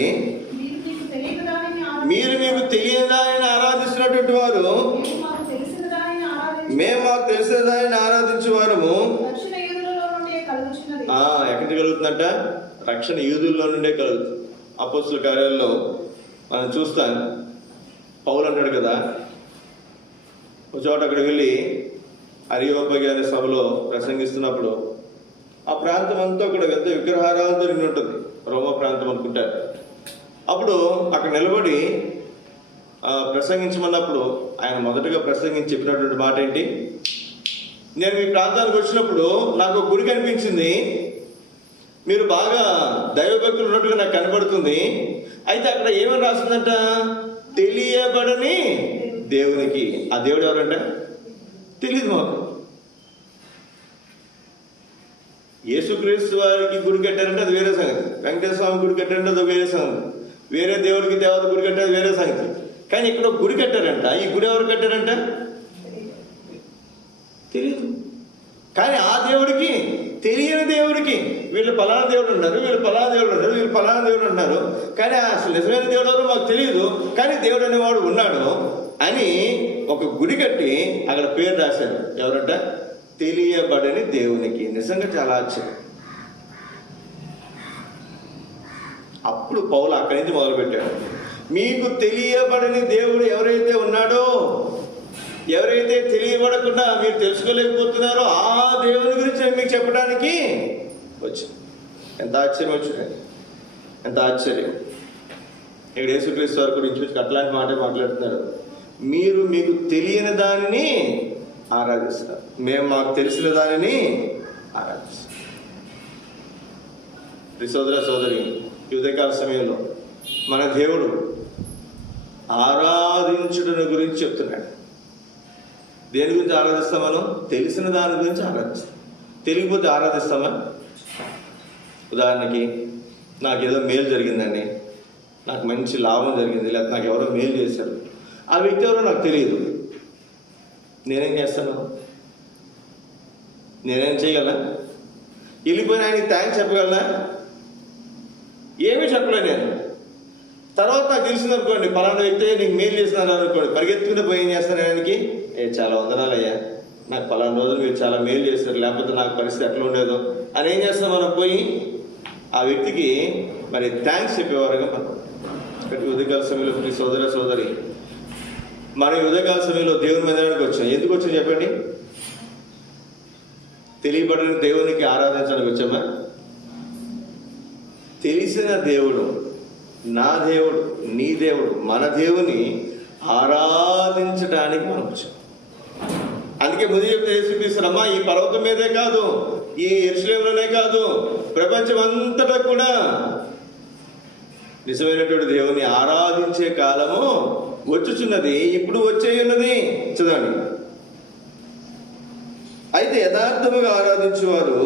మీరు మీకు తెలియని దానిని ఆరాధిస్తున్నటువంటి వారు, మేము మాకు తెలిసిన దానిని ఆరాధించేవారము. ఎక్కడి కలుగుతుందంట? రక్షణ యూదుల్లో నుండే కలుగుతుంది. అపోస్తలుల కార్యాల్లో మనం చూస్తాం, పౌలు అంటాడు కదా, ఒక చోట అక్కడికి వెళ్ళి అరియోపగి అనే సభలో ప్రసంగిస్తున్నప్పుడు ఆ ప్రాంతం అంతా కూడా పెద్ద విగ్రహారాలతో నిండి ఉంటుంది, రోమా ప్రాంతం అనుకుంటారు. అప్పుడు అక్కడ నిలబడి ప్రసంగించమన్నప్పుడు ఆయన మొదటగా ప్రసంగించి చెప్పినటువంటి మాట ఏంటి? నేను మీ ప్రాంతానికి వచ్చినప్పుడు నాకు ఒక గుడి కనిపించింది, మీరు బాగా దైవభక్తులు ఉన్నట్టుగా నాకు కనబడుతుంది. అయితే అక్కడ ఏమని రాస్తుందంట? తెలియబడని దేవునికి. ఆ దేవుడు ఎవరంట? తెలియదు మాకు. యేసుక్రీస్తు వారికి గుడి కట్టారంటే అది వేరే సంగతి, వెంకటేశ్వర స్వామి గుడి కట్టారంటే అది వేరే సంగతి, వేరే దేవుడికి దేవత గుడి కట్టారు వేరే సంగతి. కానీ ఇక్కడ గుడి కట్టారంట. ఈ గుడి ఎవరు కట్టారంట? తెలియదు. కానీ ఆ దేవుడికి, తెలియని దేవుడికి, వీళ్ళు పలానా దేవుడు ఉన్నారు, వీళ్ళు పలానా దేవుడు ఉన్నారు, వీళ్ళు పలానా దేవుడు ఉన్నారు, కానీ అసలు నిజమైన దేవుడు ఎవరో మాకు తెలియదు, కానీ దేవుడు అనేవాడు ఉన్నాడు అని ఒక గుడి కట్టి అక్కడ పేరు రాశారు. ఎవరంట? తెలియబడని దేవునికి. నిజంగా చాలా ఆశ్చర్యం. అప్పుడు పౌలు అక్కడి నుంచి మొదలుపెట్టాడు. మీకు తెలియబడని దేవుడు ఎవరైతే ఉన్నాడో, ఎవరైతే తెలియబడకుండా మీరు తెలుసుకోలేకపోతున్నారో ఆ దేవుని గురించి నేను మీకు చెప్పడానికి వచ్చింది. ఎంత ఆశ్చర్యం వచ్చింది, ఎంత ఆశ్చర్యం. ఇక్కడ యేసుక్రీస్తు వారి గురించి అట్లాంటి మాట మాట్లాడుతున్నారు. మీరు మీకు తెలియని దానిని ఆరాధిస్తారు, మేము మాకు తెలిసిన దానిని ఆరాధిస్తాం. సోదర సోదరి, ఈ ఉదయకాల సమయంలో మన దేవుడు ఆరాధించుటను గురించి చెప్తున్నాడు. దేని గురించి ఆరాధిస్తాం? మనం తెలిసిన దాని గురించి ఆరాధిస్తాం. తెలియకపోతే ఆరాధిస్తామా? ఉదాహరణకి, నాకేదో మేలు జరిగిందండి, నాకు మంచి లాభం జరిగింది, లేకపోతే నాకు ఎవరో మేలు చేశారు, ఆ వ్యక్తి ఎవరో నాకు తెలియదు, నేనేం చేస్తాను? నేనేం చేయగలనా? వెళ్ళిపోయిన ఆయనకి థ్యాంక్స్ చెప్పగలనా? ఏమీ చెప్పలేను నేను. తర్వాత నాకు తెలిసింది అనుకోండి, పలానా వ్యక్తి నీకు మేలు చేస్తున్నాను అనుకోండి, పరిగెత్తుకుని పోయి ఏం చేస్తాను ఆయనకి? చాలా వందనాలయ్యా, నాకు పలానా రోజులు మీరు చాలా మేలు చేస్తారు, లేకపోతే నాకు పరిస్థితి ఎట్లా ఉండేదో అని ఏం చేస్తాం మనం? పోయి ఆ వ్యక్తికి మరి థ్యాంక్స్ చెప్పేవారుగా మనం. కాబట్టి ఉదయకాల సమయంలో సోదర సోదరి, మన ఉదయకాల సమయంలో దేవుని మందిరానికి వచ్చాం. ఎందుకు వచ్చాం చెప్పండి? తెలియబడిన దేవునికి ఆరాధించడానికి వచ్చామా? తెలిసిన దేవుడు, నా దేవుడు, నీ దేవుడు, మన దేవుని ఆరాధించడానికి మనం వచ్చాం. అందుకే ముందు చెప్తే యేసుక్రీస్తురమ్మా ఈ పర్వతం మీదే కాదు, ఈ యెరూషలేములోనే కాదు, ప్రపంచం అంతటా కూడా నిజమైనటువంటి దేవుని ఆరాధించే కాలము వచ్చుచున్నది, ఇప్పుడు వచ్చే ఉన్నది. చదవండి. అయితే యథార్థముగా ఆరాధించువారు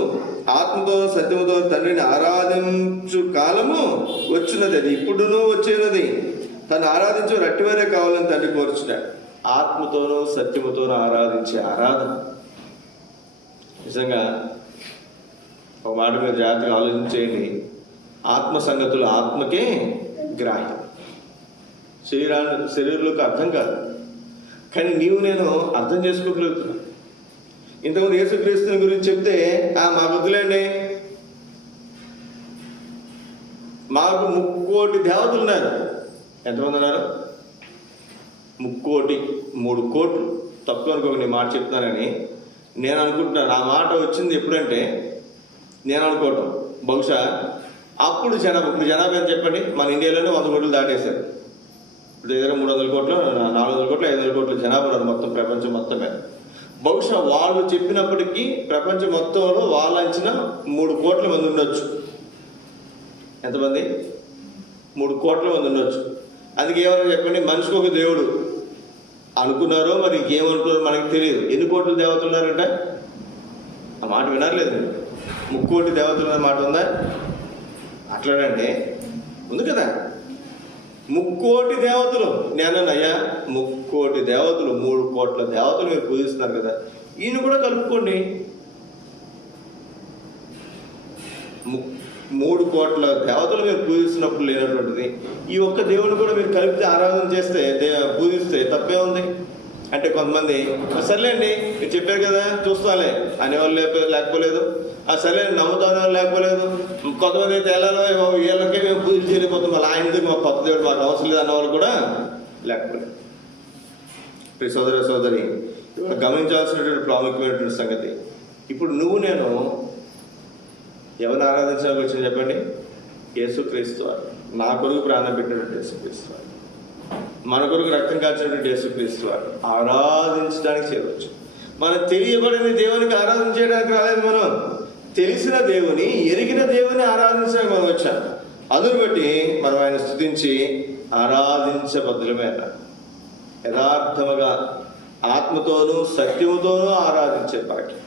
ఆత్మతో సత్యముతో తండ్రిని ఆరాధించు కాలము వచ్చున్నది, అది ఇప్పుడునూ వచ్చేది. తను ఆరాధించు రట్టివారే కావాలని తండ్రి కోరుచున్నాడు. ఆత్మతోనూ సత్యముతోనూ ఆరాధించే ఆరాధన నిజంగా ఒక మాట మీద జాగ్రత్తగా ఆలోచించేయండి. ఆత్మ సంగతులు ఆత్మకే గ్రాహ్యం, శరీరంలోకి అర్థం కాదు. కానీ నీవు నేను అర్థం చేసుకోగలుగుతున్నా. ఇంతకుముందు యేసుక్రీస్తుని గురించి చెప్తే మాకు వద్దులేండి, మాకు 3 కోటి దేవతలు ఉన్నారు. ఎంతమంది ఉన్నారు? 3 కోటి, 3 కోట్లు. తక్కువ అనుకోక నీ మాట చెప్తున్నానని నేను అనుకుంటున్నాను. ఆ మాట వచ్చింది ఎప్పుడంటే నేను అనుకోవటం బహుశా అప్పుడు ఇప్పుడు జనాభా అని చెప్పండి, మన ఇండియాలోనే 100 కోట్లు దాటేశారు. ఇప్పుడు దగ్గర 300 కోట్లు, 400 కోట్లు, 500 కోట్ల జనాభా ఉన్నారు మొత్తం ప్రపంచం మొత్తం మీద. బహుశా వాళ్ళు చెప్పినప్పటికీ ప్రపంచం మొత్తంలో వాళ్ళ అంచనా 3 కోట్ల మంది ఉండొచ్చు. ఎంతమంది? 3 కోట్ల మంది ఉండొచ్చు. అందుకే ఏమన్నా చెప్పండి, మనిషికి ఒక దేవుడు అనుకున్నారో మరి ఇంకేమంటారో మనకి తెలియదు. ఎన్ని కోట్ల దేవతలు ఉన్నారంట? ఆ మాట వినర్లేదు. 3 కోటి దేవతలు అనే మాట ఉందా? అట్లానంటే ఉంది కదా. 3 కోటి దేవతలు. నేనయ్యా 3 కోటి దేవతలు, 3 కోట్ల దేవతలు మీరు పూజిస్తున్నారు కదా, ఈయన కూడా కలుపుకోండి. 3 కోట్ల దేవతలు మీరు పూజిస్తున్నప్పుడు లేనటువంటిది ఈ ఒక్క దేవుని కూడా మీరు కలిపితే ఆరాధన చేస్తే పూజిస్తే తప్పే ఉంది. అంటే కొంతమంది సర్లేండి మీరు చెప్పారు కదా చూస్తాలే అనేవాళ్ళు లేకపోలేదు, సరే నమ్ముతాను లేకపోలేదు. కొంతమంది తేలాలో వీళ్ళకే మేము పూజలు చేయలేకపోతాం, మళ్ళీ ఆయనకి మా కొత్త దేవుడు మాకు అవసరం లేదు అన్నవాళ్ళు కూడా లేకపోలేదు. సోదర సోదరి, గమనించాల్సినటువంటి ప్రాముఖ్యమైనటువంటి సంగతి, ఇప్పుడు నువ్వు నేను ఎవరిని ఆరాధించడానికి వచ్చింది చెప్పండి? యేసుక్రీస్తు వారు. నా కొరకు ప్రాణం పెట్టినటువంటి యేసుక్రీస్తు వారు, మన కొరకు రక్తం కాల్చినటువంటి యేసుక్రీస్తు వారు ఆరాధించడానికి చేరవచ్చు. మనం తెలియబడిన దేవునికి ఆరాధన చేయడానికి రాలేదు, మనం తెలిసిన దేవుని, ఎరిగిన దేవుని ఆరాధించడానికి మనం వచ్చాం. అందుని బట్టి మనం ఆయన స్తుతించి ఆరాధించబద్దులమే. యథార్థముగా ఆత్మతోనూ సత్యముతోనూ ఆరాధించే భాగ్యం.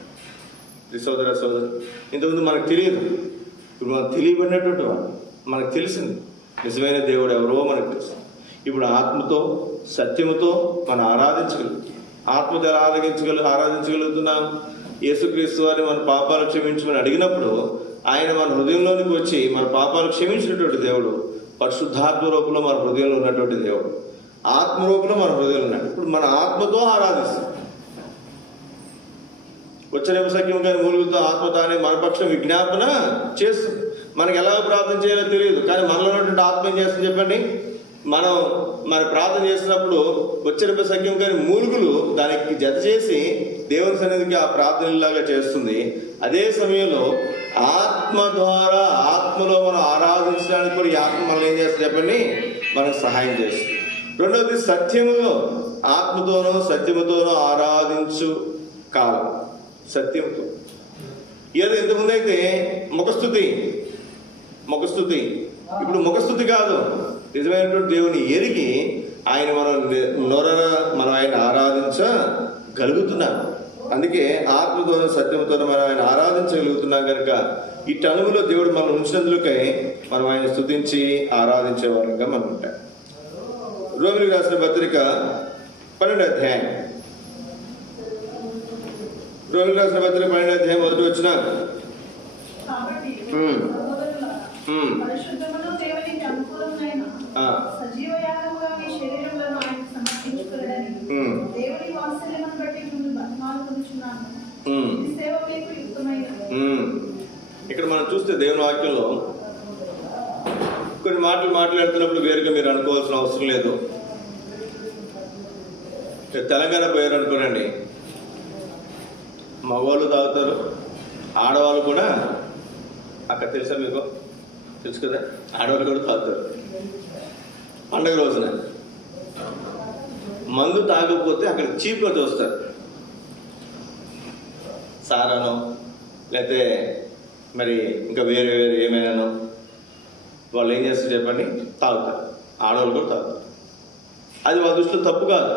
సోదర సోదరు, ఇంతకుముందు మనకు తెలియదు, ఇప్పుడు మనకు తెలియబడినటువంటి వాడు, మనకు తెలిసింది నిజమైన దేవుడు ఎవరో మనకు తెలుసు. ఇప్పుడు ఆత్మతో సత్యముతో మనం ఆరాధించగలుగుతాం. ఆత్మతో ఆరాధించగలుగుతున్నాం. యేసుక్రీస్తు వారిని మన పాపాలు క్షమించమని అడిగినప్పుడు ఆయన మన హృదయంలోనికి వచ్చి మన పాపాలు క్షమించినటువంటి దేవుడు, పరిశుద్ధాత్మ రూపంలో మన హృదయంలో ఉన్నటువంటి దేవుడు, ఆత్మ రూపంలో మన హృదయంలో ఉన్నాడు. ఇప్పుడు మన ఆత్మతో ఆరాధిస్తాం. వచ్చిన సఖ్యం కానీ మూలుగుతో ఆత్మ తానే మన పక్షం విజ్ఞాపన చేస్తుంది. మనకి ఎలా ప్రార్థన చేయాలో తెలియదు, కానీ మనలో ఉన్నటువంటి ఆత్మ ఏం చేస్తుంది చెప్పండి? మనం ప్రార్థన చేసినప్పుడు వచ్చిన సఖ్యం కానీ మూలుగులు దానికి జత చేసి దేవుని సన్నిధికి ఆ ప్రార్థనలాగా చేస్తుంది. అదే సమయంలో ఆత్మ ద్వారా ఆత్మలో మనం ఆరాధించడానికి కూడా ఈ ఆత్మ మనల్ని ఏం చేస్తుంది చెప్పండి? మనకు సహాయం చేస్తుంది. రెండవది సత్యములో, ఆత్మతోనూ సత్యముతోనూ ఆరాధించు కాలం. సత్యంతో ఏదో ఇంతకుముందు అయితే ముఖస్థుతి, ఇప్పుడు ముఖస్థుతి కాదు, నిజమైనటువంటి దేవుని ఎరిగి ఆయన మనం ఆయన ఆరాధించగలుగుతున్నాం. అందుకే ఆత్మతోనూ సత్యంతోనూ మనం ఆయన ఆరాధించగలుగుతున్నాం కనుక ఈ టనువులో దేవుడు మనం ఉంచినందుకై మనం ఆయన స్తుతించి ఆరాధించే వారంగా మనం ఉంటాం. రోమిలకు రాసిన పత్రిక 12వ అధ్యాయం, రోమిలకు రాసిన పత్రిక 12వ అధ్యాయం 1వ వచనం. ఇక్కడ మనం చూస్తే దేవుని వాక్యంలో కొన్ని మాటలు మాట్లాడుతున్నప్పుడు వేరుగా మీరు అనుకోవాల్సిన అవసరం లేదు. తెలంగాణ పోయారు అనుకోనండి, మగవాళ్ళు తాగుతారు, ఆడవాళ్ళు కూడా అక్కడ తెలుసా మీకు? తెలుసు కదా, ఆడవాళ్ళు కూడా తాగుతారు పండగ రోజున. మందు తాగకపోతే అక్కడ చీప్గా చూస్తారు. సారానో లేకపోతే మరి ఇంకా వేరే వేరే ఏమైనానో వాళ్ళు ఏం చేస్తారు చెప్పండి, తాగుతారు. ఆడవాళ్ళు కూడా తాగుతారు. అది వాళ్ళ దృష్టిలో తప్పు కాదు.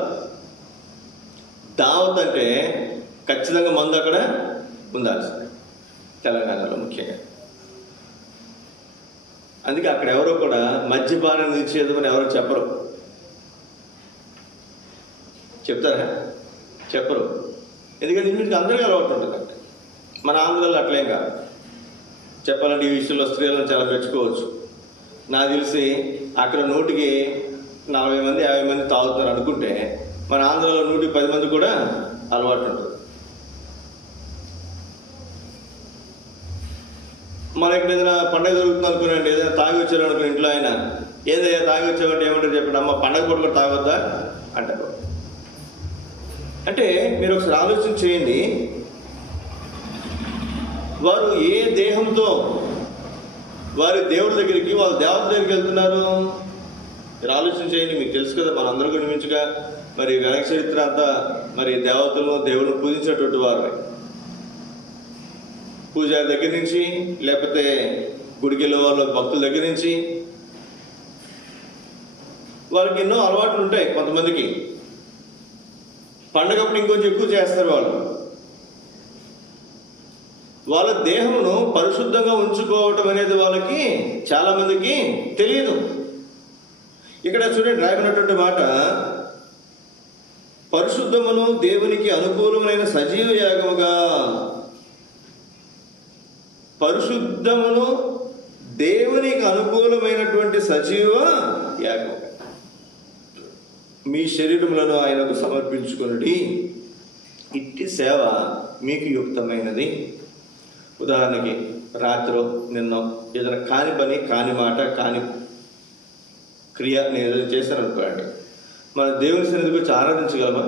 దావత్ అంటే ఖచ్చితంగా మందు అక్కడ ఉండాల్సిందే, తెలంగాణలో ముఖ్యంగా. అందుకే అక్కడ ఎవరో కూడా మద్యపానం నిషేధమని ఎవరో చెప్పరు. చెప్తారా? చెప్పరు. ఎందుకంటే మీకు అందరికీ అలవాటు ఉంటుంది. అంటే మన ఆంధ్రలో అట్లేం కాదు. చెప్పాలంటే ఈ విషయంలో స్త్రీలను చాలా మెచ్చుకోవచ్చు. నాకు తెలిసి అక్కడ 100కి 40 మంది 50 మంది తాగుతున్నారు అనుకుంటే, మన ఆంధ్రలో 100కి 10 మంది కూడా అలవాటు ఉంటుంది. మన ఇక్కడ ఏదైనా పండగ జరుగుతుంది అనుకున్నాండి, ఏదైనా తాగి వచ్చారు అనుకుని ఇంట్లో ఆయన, ఏదైనా తాగి వచ్చామంటే ఏమంటారు చెప్పండి, అమ్మ పండగ పూట కూడా తాగొద్దా అంటారు. అంటే మీరు ఒకసారి ఆలోచన చేయండి, వారు ఏ దేహంతో వారి దేవుడి దగ్గరికి, వాళ్ళ దేవత దగ్గరికి వెళ్తున్నారు? మీరు ఆలోచన చేయండి. మీకు తెలుసు కదా, మనందరూ కూడా మించుగా మరి వెనక చరిత్ర అంతా మరి దేవతలను దేవుడిని పూజించినటువంటి వారు. పూజారి దగ్గర నుంచి, లేకపోతే గుడికి వెళ్ళే వాళ్ళ భక్తుల దగ్గర నుంచి వాళ్ళకి ఎన్నో అలవాట్లు ఉంటాయి. కొంతమందికి పండగప్పుడు ఇంకొంచెం ఎక్కువ చేస్తారు. వాళ్ళ దేహమును పరిశుద్ధంగా ఉంచుకోవటం అనేది వాళ్ళకి చాలా మందికి తెలియదు. ఇక్కడ చూడండి, రాయబడినటువంటి మాట, పరిశుద్ధమును దేవునికి అనుకూలమైన సజీవ యాగముగా. పరిశుద్ధమును దేవునికి అనుకూలమైనటువంటి సజీవ యాగముగా మీ శరీరములను ఆయనకు సమర్పించుకొనుడి. ఇట్టి సేవ మీకు యుక్తమైనది. ఉదాహరణకి రాత్రో నిన్నో ఏదైనా కాని పని, కాని మాట, కాని క్రియ నేను ఏదైనా చేశాను అనుకోండి, మన దేవుని సన్నిధికి వచ్చి ఆరాధించగలమా?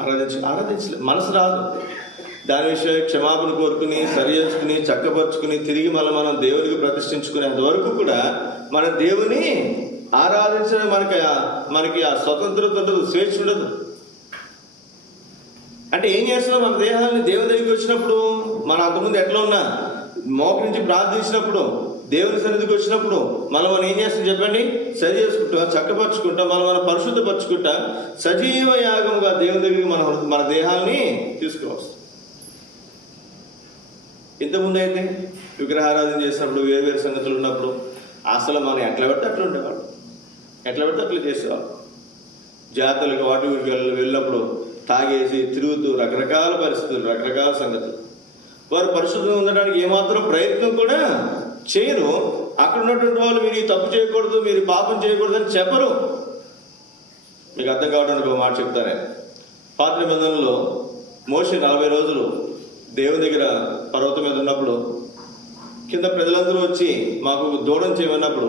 ఆరాధించలే. మనసు రాదు. దాని విషయం క్షమాపణ కోరుకుని, సరి చేసుకుని, చక్కపరుచుకుని, తిరిగి మనం దేవునికి ప్రతిష్ఠించుకునేంత వరకు కూడా మన దేవుని ఆరాధించడం మనకి ఆ స్వతంత్రత ఉండదు, స్వేచ్ఛ ఉండదు. అంటే ఏం చేస్తున్నాం? మన దేహాన్ని దేవుని దగ్గరికి వచ్చినప్పుడు, మనం అంతకుముందు ఎట్లా ఉన్నా మోకరించి ప్రార్థించినప్పుడు, దేవుని సన్నిధికి వచ్చినప్పుడు మనం ఏం చేస్తాం చెప్పండి? సరి చేసుకుంటా, చక్కపరుచుకుంటా, మనం పరిశుద్ధపరచుకుంటా, సజీవ యాగంగా దేవుని దగ్గరికి మన దేహాన్ని తీసుకువస్తాం. ఇంతకుముందు అయితే విగ్రహారాధన చేసినప్పుడు, వేరు వేరు సంగతులు ఉన్నప్పుడు అసలు మనం ఎట్లా పెడితే అట్లా ఉండేవాళ్ళు, ఎట్లా పెడితే అట్లా చేసేవాళ్ళు. జాతరలకు వాటి ఊరికి వెళ్ళినప్పుడు తాగేసి తిరుగుతూ రకరకాల పరిస్థితులు, రకరకాల సంగతులు. వారు పరిశుద్ధంగా ఉండడానికి ఏమాత్రం ప్రయత్నం కూడా చేయరు. అక్కడ ఉన్నటువంటి వాళ్ళు మీరు తప్పు చేయకూడదు, మీరు పాపం చేయకూడదు అని చెప్పరు. మీకు అర్థం కావడానికి ఒక మాట చెప్తానే. పాత నిబంధనలో మోషే 40 రోజులు దేవుని దగ్గర పర్వతం మీద ఉన్నప్పుడు, కింద ప్రజలందరూ వచ్చి మాకు దూడం చేయమన్నప్పుడు,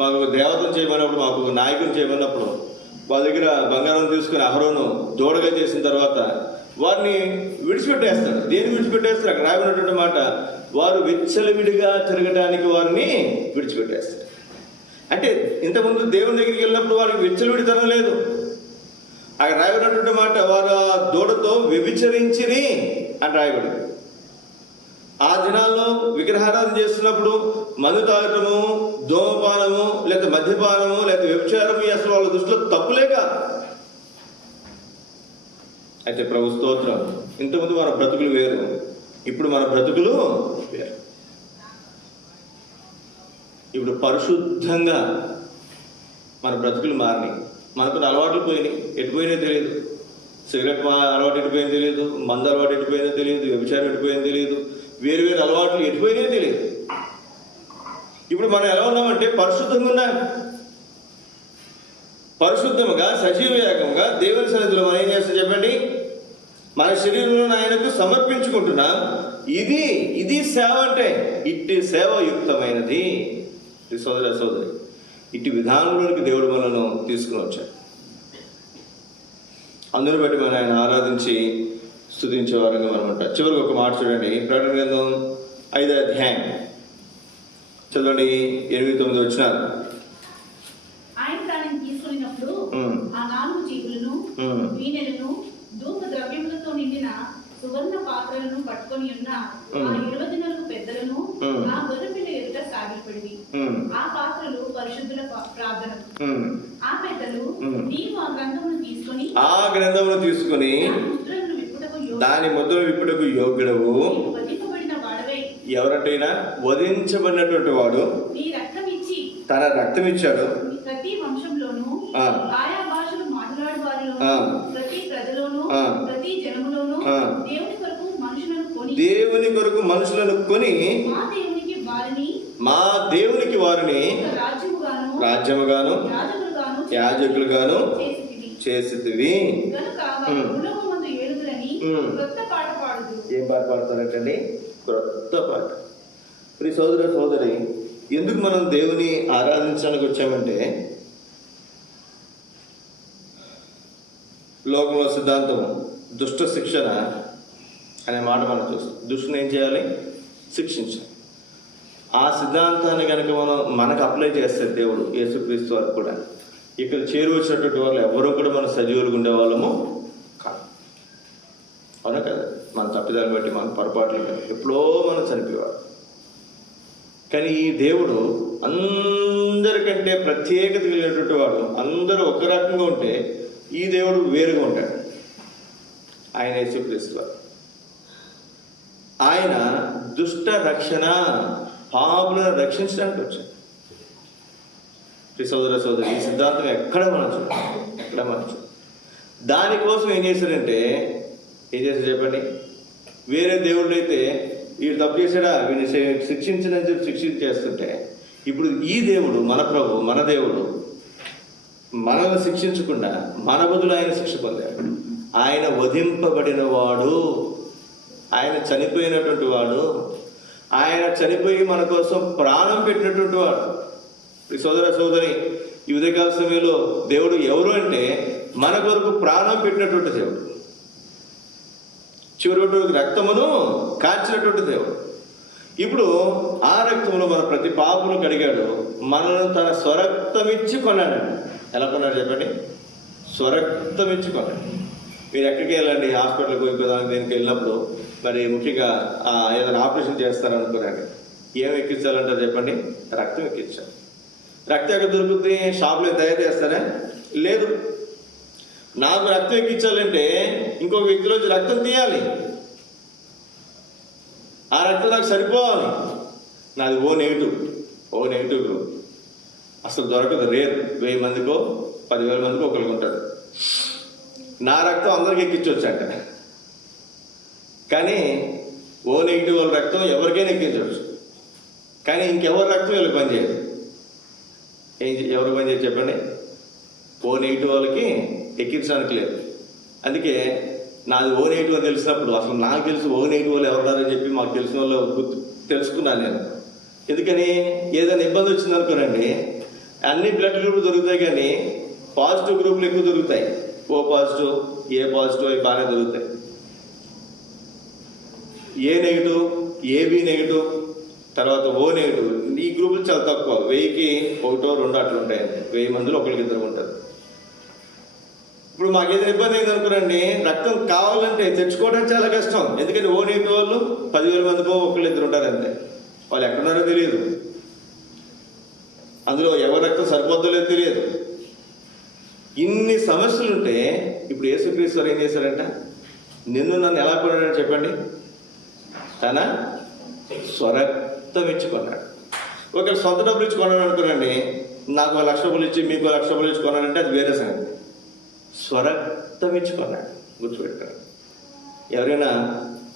మాకు దేవతను చేయమన్నప్పుడు, మాకు నాయకుని చేయమన్నప్పుడు, వాళ్ళ దగ్గర బంగారం తీసుకుని అహరోను దూడగా చేసిన తర్వాత వారిని విడిచిపెట్టేస్తారు. దేన్ని విడిచిపెట్టేస్తారు? అక్కడ రాయబడినటువంటి మాట, వారు విచ్చలవిడిగా తిరగటానికి వారిని విడిచిపెట్టేస్తారు. అంటే ఇంతకుముందు దేవుని దగ్గరికి వెళ్ళినప్పుడు వారికి విచ్చలవిడితనం లేదు. అక్కడ రాయబడినటువంటి మాట, వారు ఆ దూడతో వ్యభిచరించిరి అని రాయబడింది. ఆ దినాల్లో విగ్రహారాధన చేస్తున్నప్పుడు మందు తాగటము, ధూమపానము, లేదా మద్యపానము, లేదా వ్యభిచారము అసలు వాళ్ళ దృష్టిలో తప్పులే కాదు. అయితే ప్రభు స్తోత్రం, ఇంతకుముందు మన బ్రతుకులు వేరు, ఇప్పుడు మన బ్రతుకులు వేరు. ఇప్పుడు పరిశుద్ధంగా మన బ్రతుకులు మారినాయి. మనకు అలవాట్లు పోయినాయి, ఎటుపోయినా తెలియదు. సిగరెట్ అలవాటు ఎటుపోయిందో తెలియదు, మందు అలవాటు ఎటుపోయిందో తెలియదు, వ్యభిచారం ఎటుపోయిందో తెలియదు, వేరు వేరు అలవాట్లు ఎటుపోయినా తెలియదు. ఇప్పుడు మనం ఎలా ఉన్నామంటే పరిశుద్ధంగా ఉన్నాం. పరిశుద్ధముగా సజీవ యాగంగా దేవుని సన్నిధిలో మనం ఏం చేస్తాం చెప్పండి? మన శరీరంలో ఆయనకు సమర్పించుకుంటున్నాం. ఇది సేవ అంటే. ఇట్టి సేవ యుక్తమైనది. సోదరి ఇట్టి విధానంలోనికి దేవుడు మనను తీసుకుని వచ్చాడు. అందుని బట్టి మనం ఆయన ఆరాధించి స్తుతించే వారంగా మనం ఉంటాం. చివరికి ఒక మాట చూడండి, ప్రకటన గ్రంథం 5వ అధ్యాయం చదవండి, 8-9 వచనాలు. ఆయన దానిని తీసుకున్నప్పుడు ఆ 4 జీవులను వీణెలను ధూప ద్రవ్యములతో నిండిన సువర్ణ పాత్రలను పట్టుకొని ఉన్న ఆ 24 పెద్దలను ఆ గొర్రెపిల్ల ఎదుట సాగిలపడింది. ఆ పాత్రలు పరిశుద్ధుల ప్రార్థన. ఆ పెద్దలు, నీవు ఆ గ్రంథమును తీసుకొని దాని ముద్రను విప్పుటకు యోగ్యుడవు, వధింపబడిన వాడవై. ఎవరంటైనా వధించబడినటువంటి వాడు తన రక్తం ఇచ్చాడు. ప్రతి వంశంలోను, ఆయా భాషలు మాట్లాడే వారిలోను, ప్రతి ప్రజలోను, ప్రతి జనములోను దేవుని కొరకు మనుషులను కొని మా దేవునికి వారిని రాజ్యముగాను యాజకులుగాను చేసితివి. ఏం పాట పాడతారంటండి? క్రొత్త పాట. ప్రియ సోదర సోదరి, ఎందుకు మనం దేవుని ఆరాధించడానికి వచ్చామంటే, లోకంలో సిద్ధాంతం దుష్ట శిక్షణ అనే మాట మనం చూస్తాం. దుష్టుని ఏం చేయాలి? శిక్షించాలి. ఆ సిద్ధాంతాన్ని కనుక మనకు అప్లై చేస్తే దేవుడు, యేసుక్రీస్తు వారు కూడా ఇక్కడ చేరువచ్చినటువంటి వాళ్ళు ఎవరూ కూడా మన సజీవులుగా ఉండేవాళ్ళము కాదు. అవునా కదా? మన తప్పిదాన్ని బట్టి, మన పొరపాట్లు బట్టి ఎప్పుడో మనం చనిపోయేవాడు. కానీ ఈ దేవుడు అందరికంటే ప్రత్యేకత కలిగినటువంటి వాడు. అందరూ ఒక రకంగా ఉంటే ఈ దేవుడు వేరుగా ఉంటాడు. ఆయన యేసుక్రీస్తు వారు. ఆయన దుష్ట రక్షణ, పాపులను రక్షించడానికి వచ్చాడు. సోదర సోదరి, ఈ సిద్ధాంతం ఎక్కడ మనం చూడాలి. దానికోసం ఏం చేశారంటే, ఏం చేశారు చెప్పండి? వేరే దేవుళ్ళు అయితే వీడు తప్పు చేశాడా, వీడిని శిక్షించదని చెప్పి శిక్షించేస్తుంటే, ఇప్పుడు ఈ దేవుడు, మన ప్రభు, మన దేవుడు మనల్ని శిక్షించకుండా మన బదులు ఆయన శిక్ష పొందాడు. ఆయన వధింపబడిన వాడు, ఆయన చనిపోయినటువంటి వాడు, ఆయన చనిపోయి మన కోసం ప్రాణం పెట్టినటువంటి వాడు. సోదర సోదరి, ఈ ఉదయకాల సమయంలో దేవుడు ఎవరు అంటే, మన కొరకు ప్రాణం పెట్టినటువంటి దేవుడు, చివరి రక్తమును కార్చినటువంటి దేవుడు. ఇప్పుడు ఆ రక్తమును మన ప్రతి పాపను కడిగాడు. మనల్ని తన స్వరక్తమిచ్చి కొన్నాడండి. ఎలా కొన్నాడు చెప్పండి? స్వరక్తమిచ్చి కొన్నాడు. మీరు ఎక్కడికి వెళ్ళండి, హాస్పిటల్కి పోయి దీనికి వెళ్ళినప్పుడు, మరి ముఖ్యంగా ఏదైనా ఆపరేషన్ చేస్తారనుకున్నాడు, ఏం ఎక్కించాలంటారు చెప్పండి? రక్తం ఎక్కించాలి. రక్తం ఎక్కడ దొరుకుతుంది? షాప్లో తయారు చేస్తారా? లేదు. నాకు రక్తం ఎక్కించాలంటే ఇంకొక వ్యక్తిలోంచి రక్తం తీయాలి. ఆ రక్తం నాకు సరిపోవాలి. నాది ఓ నెగిటివ్ గ్రూప్. అసలు దొరకదు, రేర్. 1000 మందికో 10,000 మందికో ఒకరికి ఉంటుంది. నా రక్తం అందరికి ఎక్కించవచ్చు అంట. కానీ ఓ నెగిటివ్ వాళ్ళ రక్తం ఎవరికైనా ఎక్కించవచ్చు. కానీ ఇంకెవరి రక్తం వీళ్ళకి పనిచేయదు. ఎవరికి పనిచేయదు చెప్పండి? ఓ నెగిటివ్ వాళ్ళకి ఎక్కించడానికి లేదు. అందుకే నాది ఓ నెగిటివ్ అని తెలిసినప్పుడు, అసలు నాకు తెలుసు ఓ నెగిటివ్ వాళ్ళు ఎవరున్నారని చెప్పి మాకు తెలిసిన వాళ్ళు తెలుసుకున్నాను నేను. ఎందుకని? ఏదైనా ఇబ్బంది వచ్చింది అనుకోనండి, అన్ని బ్లడ్ గ్రూపులు దొరుకుతాయి, కానీ పాజిటివ్ గ్రూపులు ఎక్కువ దొరుకుతాయి. ఓ పాజిటివ్, ఏ పాజిటివ్ అవి బాగానే దొరుకుతాయి. ఏ నెగిటివ్, ఏబి నెగిటివ్, తర్వాత ఓ నెగిటివ్, ఈ గ్రూపులు చాలా తక్కువ. 1000కి 1, 2 అట్లా ఉంటాయండి. 1000 మందిలో ఒకరికి ఇద్దరు ఉంటుంది. ఇప్పుడు మాకేదైనా ఇబ్బంది అయింది అనుకోరండి, రక్తం కావాలంటే తెచ్చుకోవడానికి చాలా కష్టం. ఎందుకంటే ఓ నెగిటివ్ వాళ్ళు 10,000 మందికో 1-2 ఉంటారు అంతే. వాళ్ళు ఎక్కడున్నారో తెలియదు. అందులో ఎవరి రక్తం సరిపోద్దో లేదో తెలియదు. ఇన్ని సమస్యలు ఉంటే ఇప్పుడు యేసుక్రీస్తు వారు ఏం చేశారంట? నన్ను ఎలా కొన్నాడని చెప్పండి? తన స్వరక్తం ఇచ్చి కొన్నాడు. ఒకవేళ సొంత డబ్బులు ఇచ్చి కొన్నాడు అనుకోనండి, నాకు 1,00,000 రూపాయలు ఇచ్చి మీకు 1,00,000 రూపాయలు ఇచ్చి కొన్నాడంటే అది వేరే సంగతి. స్వరక్తం ఇచ్చి కొన్నాడు. గుర్తుపెట్టాడు. ఎవరైనా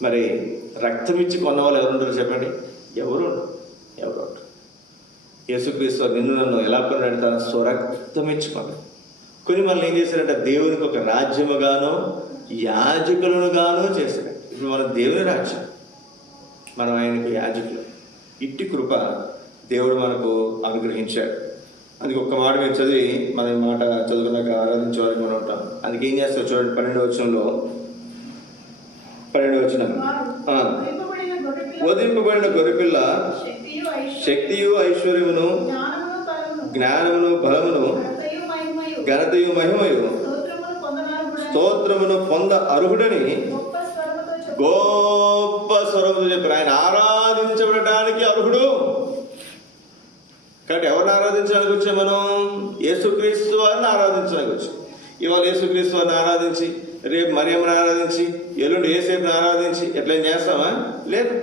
మరి రక్తం ఇచ్చి కొన్న వాళ్ళు ఎవరుంటారు చెప్పండి? ఎవరు? యేసుక్రీస్తు వారు నన్ను ఎలా కొన్నాడు? తన స్వరక్తం ఇచ్చి కొన్నాడు. కొన్ని మళ్ళీ ఏం చేశారంటే, దేవునికి ఒక రాజ్యముగాను యాజకులను గాను చేశాడు. ఇప్పుడు మన దేవుని రాజ్యం, మనం ఆయనకు యాజకులు. ఇట్టి కృప దేవుడు మనకు అనుగ్రహించాడు. అందుకే ఒక్క మాట మీరు చదివి మన ఈ మాట చదువుకున్నాక ఆరాధించే వారికి మనం ఉంటాం. అందుకే ఏం చేస్తారు చూడండి, 12వ వచనంలో 12వ వచనం. వారు వధింపబడిన గొర్రెపిల్ల వధింపబడిన గొర్రెపిల్ల శక్తియు శక్తియు ఐశ్వర్యమును జ్ఞానమును బలమును జ్ఞానమును బలమును ఘనతయు మహిమయు ఘనతయు మహిమయు స్తోత్రమును పొందనార్హుడని స్తోత్రమును పొంద అర్హుడని గొప్ప స్వరముతో చెప్పు. గొప్ప స్వరముతో చెప్పారు. ఆయన ఆరాధించబడటానికి అర్హుడు. కాబట్టి ఎవరిని ఆరాధించడానికి వచ్చాం? మనం యేసుక్రీస్తు వారిని ఆరాధించడానికి వచ్చాం. ఇవాళ యేసుక్రీస్తు వారిని ఆరాధించి, రేపు మరియమ్మని ఆరాధించి, ఎల్లుండి ఏసేపుని ఆరాధించి ఎట్లా చేస్తామా? లేదు.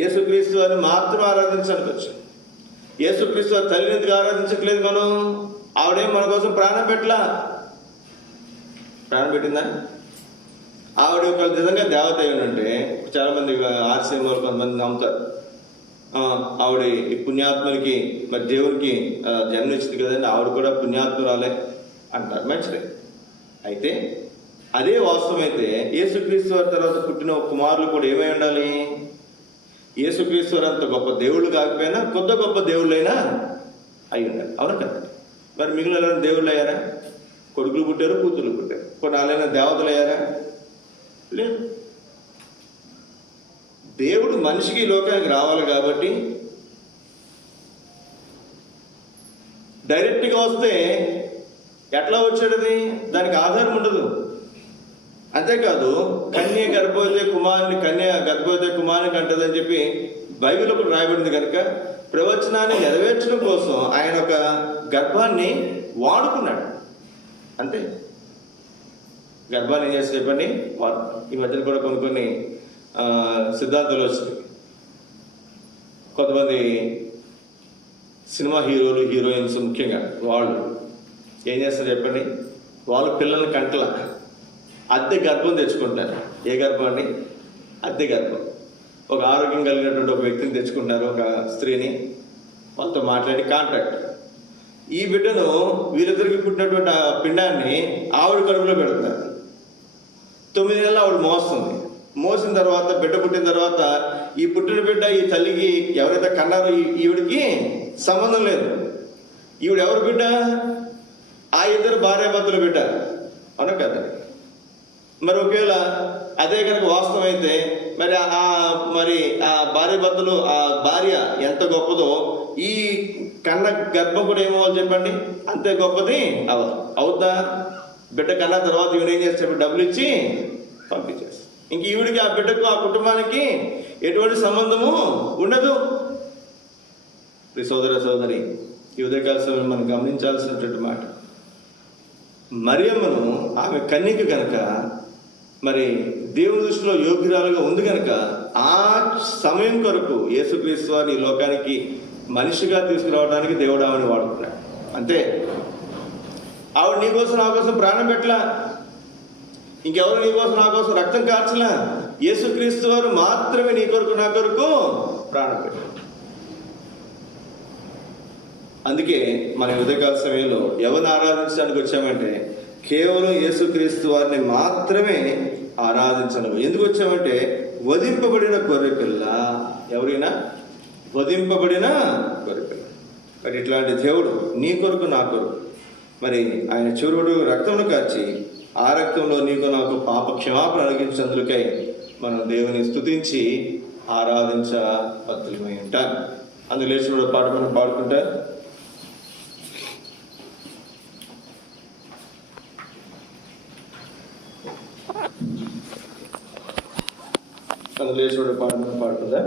యేసుక్రీస్తు వారిని మాత్రం ఆరాధించడానికి వచ్చాం. యేసుక్రీస్తు వారి తల్లిని ఎందుకు ఆరాధించట్లేదు మనం? ఆవిడేం మన కోసం ప్రాణం పెట్టలా. ప్రాణం పెట్టిందా? ఆవిడ ఒక నిజంగా దేవత అయి ఉంటే చాలా మంది ఆర్సీఎం వాళ్ళు కొంతమంది నమ్ముతారు. ఆవిడ ఈ పుణ్యాత్మునికి మరి దేవుడికి జన్మనిచ్చింది కదండి, ఆవిడ కూడా పుణ్యాత్మురాలే అంటారు. మంచిదే. అయితే అదే వాస్తవం అయితే యేసుక్రీస్తు వారి తర్వాత పుట్టిన కుమారులు కూడా ఏమై ఉండాలి? యేసుక్రీస్తు వారు అంత గొప్ప దేవుళ్ళు కాకపోయినా కొత్త గొప్ప దేవుళ్ళైనా అయి ఉండాలి. అవునా కదా? మరి మిగిలిన దేవుళ్ళు అయ్యారా? కొడుకులు పుట్టారు, కూతుర్లు పుట్టారు. కొన్ని వాళ్ళైనా దేవతలు అయ్యారా? లేదు. దేవుడు మనిషికి ఈ లోకానికి రావాలి కాబట్టి డైరెక్ట్గా వస్తే ఎట్లా వచ్చాడది? దానికి ఆధారం ఉండదు. అంతేకాదు కన్య గర్భవతి కుమారుని కంటదని చెప్పి బైబిల్లో కూడా రాయబడింది కనుక ప్రవచనాన్ని నెరవేర్చడం కోసం ఆయన ఒక గర్భాన్ని వాడుకున్నాడు. అంతే. గర్భాన్ని ఏం చేసి చెప్పండి వాడు. ఈ మధ్యన కూడా కొన్ని సిద్ధాంతాలు వచ్చినాయి. కొంతమంది సినిమా హీరోలు, హీరోయిన్స్ ముఖ్యంగా వాళ్ళు ఏం చేస్తారు చెప్పండి? వాళ్ళు పిల్లల్ని కంటల అద్దె గర్భం తెచ్చుకుంటారు. ఏ గర్భం అండి? అద్దె గర్భం. ఒక ఆరోగ్యం కలిగినటువంటి ఒక వ్యక్తిని తెచ్చుకుంటున్నారు, ఒక స్త్రీని. వాళ్ళతో మాట్లాడి కాంట్రాక్ట్. ఈ బిడ్డను వీరిద్దరికి పుట్టినటువంటి ఆ పిండాన్ని ఆవిడ కడుపులో పెడుతున్నారు. 9 నెలలు ఆవిడ మోస్తుంది. మోసిన తర్వాత బిడ్డ పుట్టిన తర్వాత ఈ పుట్టిన బిడ్డ ఈ తల్లికి ఎవరైతే కన్నారో ఈవిడికి సంబంధం లేదు. ఈవిడ ఎవరి బిడ్డ? ఆ ఇద్దరు భార్యాభర్తల బిడ్డ. అవునా కదా? మరి ఒకవేళ అదే కనుక వాస్తవం అయితే మరి ఆ భార్యాభర్తలు, ఆ భార్య ఎంత గొప్పదో ఈ కన్న గర్భం కూడా ఏమవ్వాలి చెప్పండి? అంతే గొప్పది అవుద్దా? బిడ్డ కన్నా తర్వాత ఈవిడ ఏం చేస్తే డబ్బులు ఇచ్చి పంపించేస్తారు. ఇంక ఈవిడికి, ఆ బిడ్డకు, ఆ కుటుంబానికి ఎటువంటి సంబంధము ఉండదు. సోదర సోదరి, ఈ ఉదయకాల సమయంలో మనం గమనించాల్సినటువంటి మాట, మరియమ్మను ఆమె కన్యక కనుక మరి దేవుని దృష్టిలో యోగ్యురాలుగా ఉంది కనుక ఆ సమయం కొరకు యేసుక్రీస్తు వారిని ఈ లోకానికి మనిషిగా తీసుకురావడానికి దేవుడు ఆమెను వాడుకున్నాడు. అంతే. ఆవిడ నీ కోసం నా కోసం ప్రాణం పెట్టలా. ఇంకెవరు నీ కోసం నా కోసం రక్తం కార్చలా. యేసుక్రీస్తు వారు మాత్రమే నీ కొరకు నా కొరకు ప్రాణం పెట్టారు. అందుకే మన ఉదయకాల సమయంలో ఎవరిని ఆరాధించడానికి వచ్చామంటే కేవలం యేసుక్రీస్తు వారిని మాత్రమే ఆరాధించను. ఎందుకు వచ్చామంటే వధింపబడిన గొర్రెపిల్ల. ఎవరైనా వధింపబడిన గొర్రెపిల్ల. మరి ఇట్లాంటి దేవుడు నీ కొరకు నా కొరకు మరి ఆయన చివరుడు రక్తమును కార్చి ఆ రక్తంలో నీకు నాకు పాప క్షమాపణ కలిగించినందుకై మనం దేవుని స్తుతించి ఆరాధించ బద్ధులమై ఉంటాం. అందులో లేచిన పాట మనం పాడుకుంటా. అందులో లేచిన పాట మనం పాడుకుంటా.